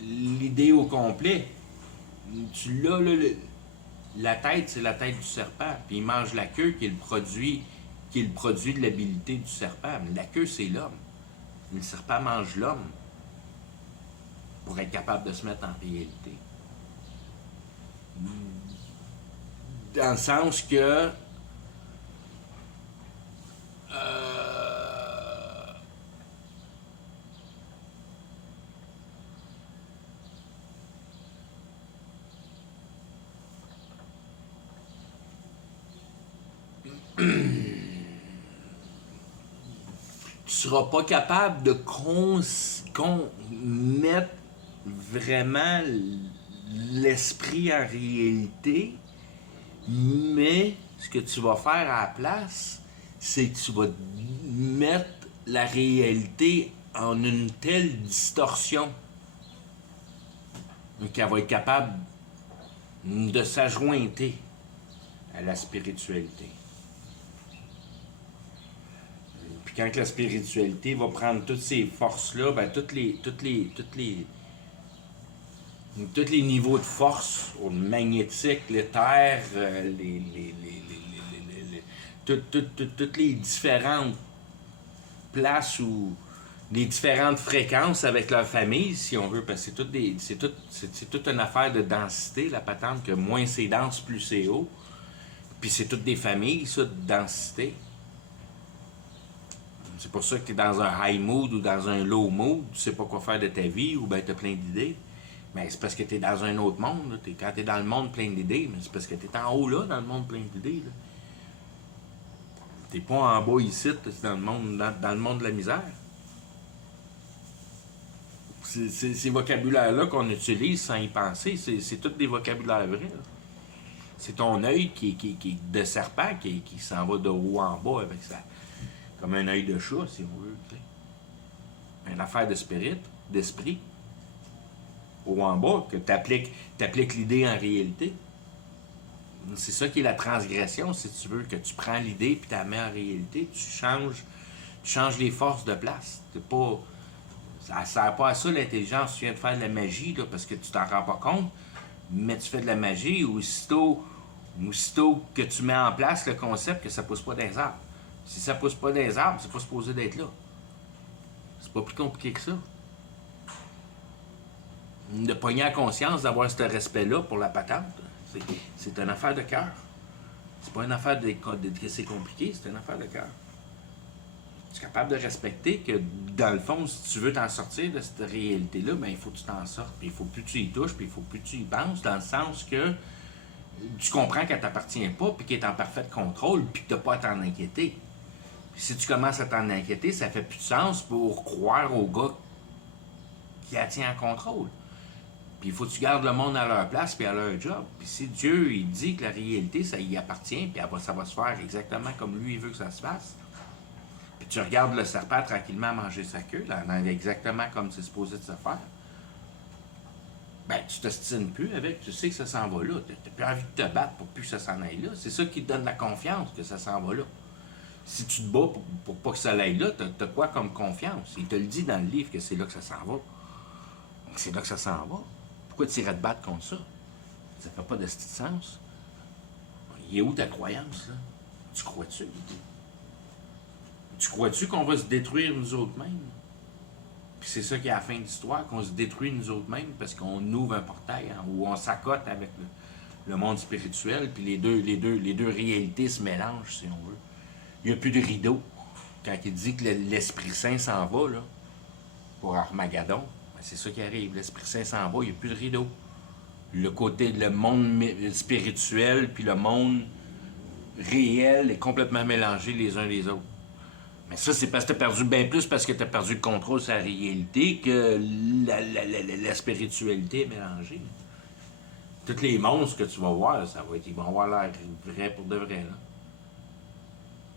L'idée au complet, tu l'as, la tête, c'est la tête du serpent, puis il mange la queue qui est le produit de l'habilité du serpent. Mais la queue, c'est l'homme. Le serpent mange l'homme pour être capable de se mettre en réalité. Dans le sens que tu seras pas capable de mettre vraiment l'esprit en réalité, mais ce que tu vas faire à la place, c'est que tu vas mettre la réalité en une telle distorsion qu'elle va être capable de s'ajointer à la spiritualité. Puis quand la spiritualité va prendre toutes ces forces-là, ben tous les niveaux de force, au magnétique, l'éther, toutes les différentes places ou les différentes fréquences avec leur famille, si on veut, parce que c'est toute une affaire de densité, la patente, que moins c'est dense, plus c'est haut. Puis c'est toutes des familles, ça, de densité. C'est pour ça que tu es dans un high mood ou dans un low mood, tu sais pas quoi faire de ta vie, ou bien tu as plein d'idées. Mais c'est parce que tu es dans un autre monde. Quand tu es dans le monde plein d'idées, mais c'est parce que tu es en haut là, dans le monde plein d'idées. Tu n'es pas en bas ici, tu es dans le monde de la misère. Ces vocabulaires-là qu'on utilise sans y penser, c'est tous des vocabulaires vrais. Là. C'est ton œil qui de serpent qui s'en va de haut en bas avec ça. Comme un œil de chat, si on veut. T'sais. Une affaire d'esprit. Haut en bas, que tu appliques l'idée en réalité. C'est ça qui est la transgression, si tu veux, que tu prends l'idée puis tu la mets en réalité, tu changes les forces de place. Ça ne sert pas à ça l'intelligence, tu viens de faire de la magie là, parce que tu t'en rends pas compte, mais tu fais de la magie aussitôt que tu mets en place le concept que ça pousse pas dans les arbres. Si ça pousse pas dans les arbres, c'est pas supposé d'être là. C'est pas plus compliqué que ça. De pogner à conscience d'avoir ce respect-là pour la patente, c'est une affaire de cœur. C'est pas une affaire que c'est compliqué, c'est une affaire de cœur. Tu es capable de respecter que, dans le fond, si tu veux t'en sortir de cette réalité-là, ben il faut que tu t'en sortes. Puis il faut plus que tu y touches, puis il faut plus que tu y penses, dans le sens que tu comprends qu'elle t'appartient pas, puis qu'elle est en parfait contrôle, puis que tu n'as pas à t'en inquiéter. Puis si tu commences à t'en inquiéter, ça fait plus de sens pour croire au gars qui la tient en contrôle. Puis il faut que tu gardes le monde à leur place puis à leur job. Puis si Dieu il dit que la réalité, ça y appartient, puis ça va se faire exactement comme lui il veut que ça se fasse, puis tu regardes le serpent tranquillement manger sa queue, là, exactement comme c'est supposé de se faire, ben tu t'ostines plus avec, tu sais que ça s'en va là. Tu n'as plus envie de te battre pour plus que ça s'en aille là. C'est ça qui te donne la confiance que ça s'en va là. Si tu te bats pour pas que ça aille là, t'as quoi comme confiance? Il te le dit dans le livre que c'est là que ça s'en va. Donc c'est là que ça s'en va. Pourquoi tu irais te battre contre ça? Ça fait pas de sens. Il est où ta croyance, là? Tu crois-tu? Tu crois-tu qu'on va se détruire nous autres mêmes? Puis c'est ça qui est la fin de l'histoire, qu'on se détruit nous autres mêmes parce qu'on ouvre un portail hein, où on s'accote avec le monde spirituel, puis les deux réalités se mélangent, si on veut. Il n'y a plus de rideau. Quand il dit que l'Esprit Saint s'en va, là, pour Armageddon, Ben, c'est ça qui arrive. L'Esprit Saint s'en va, il n'y a plus de rideau. Le côté, le monde spirituel puis le monde réel est complètement mélangé les uns les autres. Mais ça, c'est parce que tu as perdu bien plus parce que tu as perdu le contrôle sur la réalité que la spiritualité est mélangée. Tous les monstres que tu vas voir, ça va être, ils vont avoir l'air vrai pour de vrai. Là.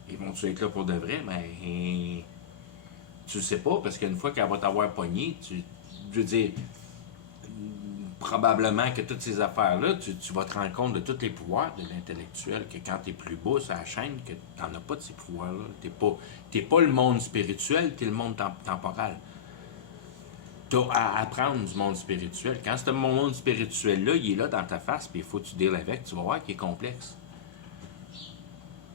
Ils vont-tu être là pour de vrai? Mais tu le sais pas, parce qu'une fois qu'elle va t'avoir pogné, je veux dire, probablement que toutes ces affaires-là, tu vas te rendre compte de tous les pouvoirs de l'intellectuel, que quand tu es plus bas sur la chaîne, que tu n'en as pas de ces pouvoirs-là. T'es pas le monde spirituel, tu es le monde temporal. Tu as à apprendre du monde spirituel. Quand ce monde spirituel-là, il est là dans ta face, puis il faut que tu deals avec, tu vas voir qu'il est complexe.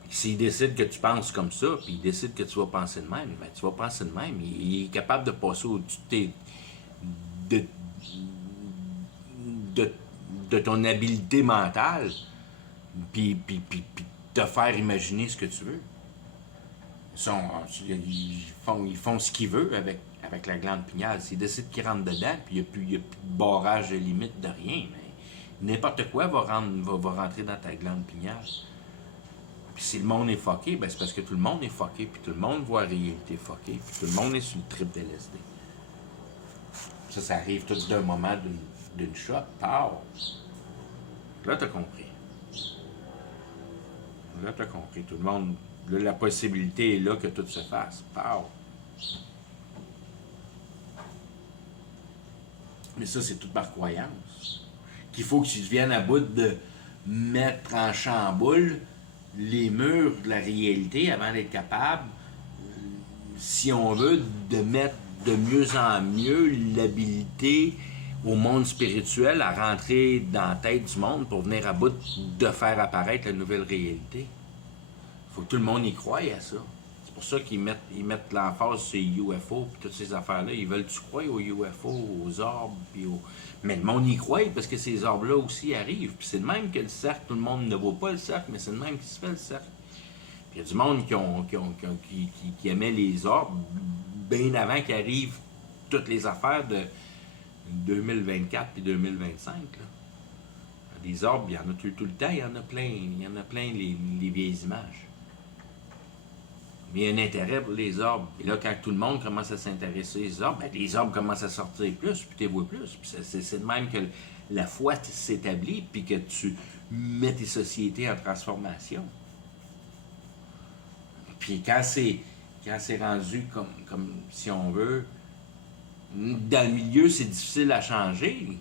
S'il décide que tu penses comme ça, puis il décide que tu vas penser de même, ben tu vas penser de même. Il est capable de passer au-dessus de, de, de ton habileté mentale, puis te faire imaginer ce que tu veux. Ils font ce qu'ils veulent avec la glande pinéale. S'ils décident qu'ils rentrent dedans, puis il n'y a plus de barrage de limite de rien, mais n'importe quoi va rentrer dans ta glande pinéale. Puis si le monde est fucké, ben c'est parce que tout le monde est fucké, puis tout le monde voit la réalité fuckée, puis tout le monde est sur le trip de LSD. Ça arrive tout d'un moment d'une shot. Pow! Là, t'as compris. Là, t'as compris. Tout le monde, là, la possibilité est là que tout se fasse. Pow! Mais ça, c'est tout par croyance. Qu'il faut que tu viennes à bout de mettre en chamboule les murs de la réalité avant d'être capable, si on veut, de mettre de mieux en mieux l'habilité au monde spirituel à rentrer dans la tête du monde pour venir à bout de faire apparaître la nouvelle réalité. Il faut que tout le monde y croie à ça. C'est pour ça qu'ils mettent l'emphase sur les UFO et toutes ces affaires-là. Ils veulent que tu crois aux UFO, aux orbes, puis aux... Mais le monde y croit parce que ces orbes-là aussi arrivent. Puis c'est de même que le cercle, tout le monde ne voit pas le cercle, mais c'est de même qu'il se fait le cercle. Puis il y a du monde qui aimait les orbes bien avant qu'arrivent toutes les affaires de 2024 et 2025. Là. Des orbes, il y en a tout le temps, il y en a plein les vieilles images. Mais il y a un intérêt pour les orbes. Et là, quand tout le monde commence à s'intéresser aux orbes, ben, les orbes commencent à sortir plus, puis tu les vois plus. Puis c'est de même que la foi s'établit, puis que tu mets tes sociétés en transformation. Puis quand c'est rendu comme si on veut, dans le milieu, c'est difficile à changer.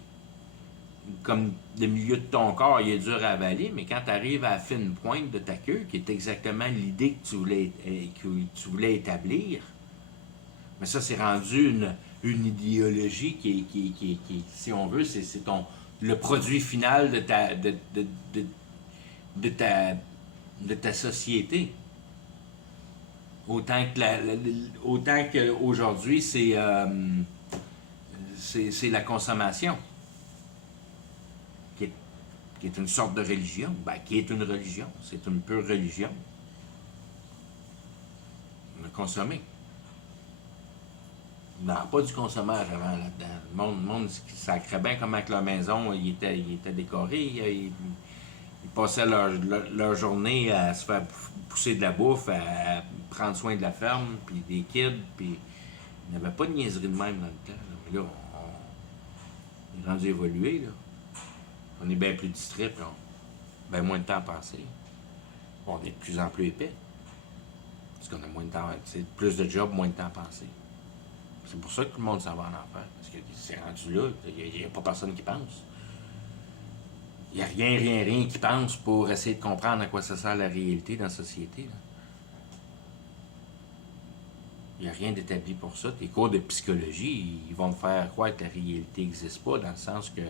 Comme le milieu de ton corps, il est dur à avaler, mais quand tu arrives à la fine pointe de ta queue, qui est exactement l'idée que tu voulais établir, mais ça, c'est rendu une idéologie qui, si on veut, c'est le produit final de ta société. Autant qu'aujourd'hui, c'est la consommation. Qui est une sorte de religion. Ben, qui est une religion? C'est une pure religion. On a consommé. Il n'y a pas du consommage avant là-dedans. Le monde sacrait bien comment que leur maison il était décorée. Ils passaient leur journée à se faire pousser de la bouffe, à prendre soin de la ferme, puis des kids, puis il n'y avait pas de niaiserie de même dans le temps. Là. Mais là, on est rendu évolué, là. On est bien plus distrait, puis on a bien moins de temps à penser. On est de plus en plus épais. Parce qu'on a moins de temps, plus de jobs, moins de temps à penser. C'est pour ça que tout le monde s'en va en enfer. Parce que c'est rendu là, il n'y a pas personne qui pense. Il n'y a rien qui pense pour essayer de comprendre à quoi ça sert la réalité dans la société. Là. Il n'y a rien d'établi pour ça. Tes cours de psychologie, ils vont te faire croire que la réalité n'existe pas, dans le sens que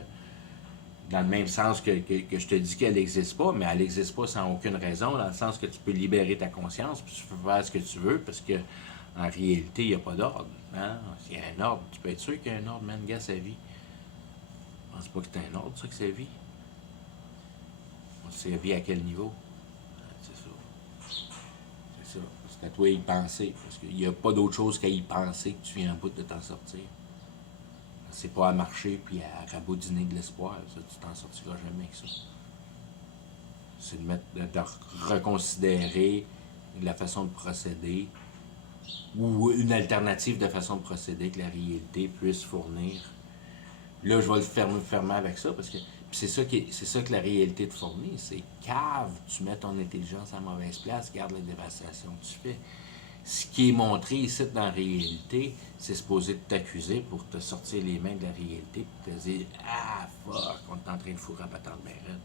dans le même sens que je te dis qu'elle n'existe pas, mais elle n'existe pas sans aucune raison, dans le sens que tu peux libérer ta conscience, puis tu peux faire ce que tu veux, parce que en réalité, il n'y a pas d'ordre. Hein? S'il y a un ordre, tu peux être sûr qu'il y a un ordre, man, gars, sa vie. Je pense pas que c'est un ordre, ça, que sa vie. Sa vie à quel niveau? C'est ça. C'est ça. C'est à toi d'y penser, parce qu'il n'y a pas d'autre chose qu'à y penser que tu viens en bout de t'en sortir. C'est pas à marcher puis à raboudiner de l'espoir. Ça, tu t'en sortiras jamais avec ça. C'est de reconsidérer la façon de procéder ou une alternative de façon de procéder que la réalité puisse fournir. Là, je vais le fermer avec ça parce que c'est ça que la réalité te fournit. C'est cave, tu mets ton intelligence à mauvaise place, garde la dévastation que tu fais. Ce qui est montré ici dans la réalité, c'est supposé de t'accuser pour te sortir les mains de la réalité et te dire ah fuck, on est en train de fourrer à patente de merde.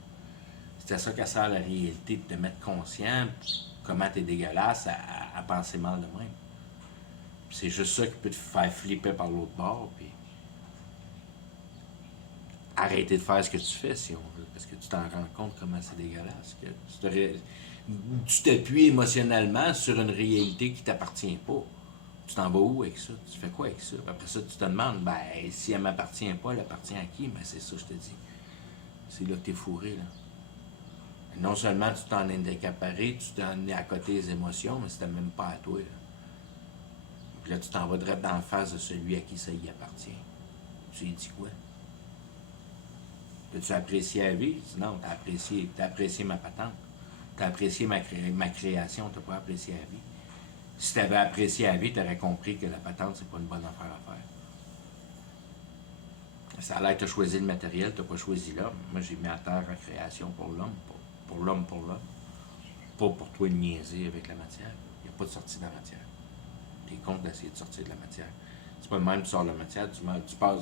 C'est à ça qu'elle sert la réalité, de te mettre conscient comment t'es dégueulasse à penser mal de même. Puis c'est juste ça qui peut te faire flipper par l'autre bord, puis arrêter de faire ce que tu fais si on veut, parce que tu t'en rends compte comment c'est dégueulasse. Que tu t'appuies émotionnellement sur une réalité qui t'appartient pas. Tu t'en vas où avec ça? Tu fais quoi avec ça? Après ça, tu te demandes, ben, si elle m'appartient pas, elle appartient à qui? Ben, c'est ça, je te dis. C'est là que t'es fourré, là. Non seulement tu t'en es décaparé, tu t'en es à côté des émotions, mais c'était même pas à toi, là. Puis là, tu t'en vas direct dans la face de celui à qui ça y appartient. Tu lui dis quoi? As-tu apprécié la vie? Non, t'as apprécié ma patente. T'as apprécié ma création, t'as pas apprécié la vie. Si t'avais apprécié la vie, t'aurais compris que la patente, c'est pas une bonne affaire à faire. Ça a l'air que t'as choisi le matériel, t'as pas choisi l'homme. Moi, j'ai mis à terre la création pour l'homme, pour l'homme, pour l'homme. Pas pour toi de niaiser avec la matière. Il n'y a pas de sortie de la matière. T'es contre d'essayer de sortir de la matière. C'est pas le même, tu sors la matière, tu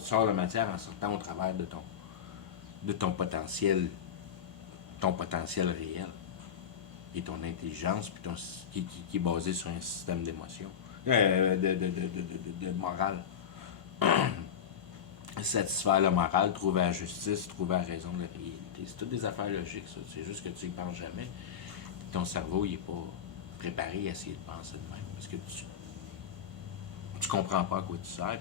sors la matière en sortant au travers de ton potentiel réel. Et ton intelligence, puis qui est basé sur un système d'émotion, de morale. Satisfaire le moral, trouver la justice, trouver la raison de la réalité. C'est toutes des affaires logiques, ça. C'est juste que tu y penses jamais. Ton cerveau, il n'est pas préparé à essayer de penser de même. Parce que tu comprends pas à quoi tu sers.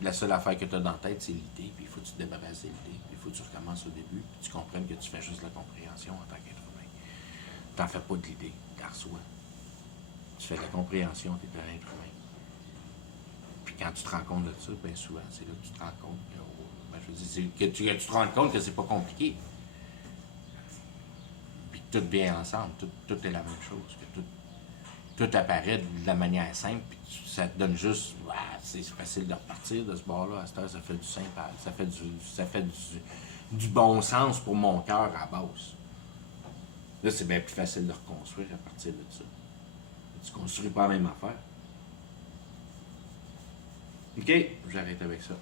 La seule affaire que tu as dans la tête, c'est l'idée, puis il faut que tu te débarrasses de l'idée. Puis il faut que tu recommences au début, puis tu comprennes que tu fais juste la compréhension en tant qu'être humain. T'en fais pas de l'idée, t'en reçois. Tu fais de la compréhension, t'es un être humain. Puis quand tu te rends compte de ça, bien souvent, c'est là que tu te rends compte que, je veux dire, que tu te rends compte que c'est pas compliqué. Puis que tout vient ensemble, tout est la même chose, que tout apparaît de la manière simple, puis ça te donne juste, c'est facile de repartir de ce bord-là. À cette heure, ça fait du simple, ça fait du bon sens pour mon cœur à la base. Là, c'est bien plus facile de reconstruire à partir de ça. Tu construis pas la même affaire. OK, j'arrête avec ça.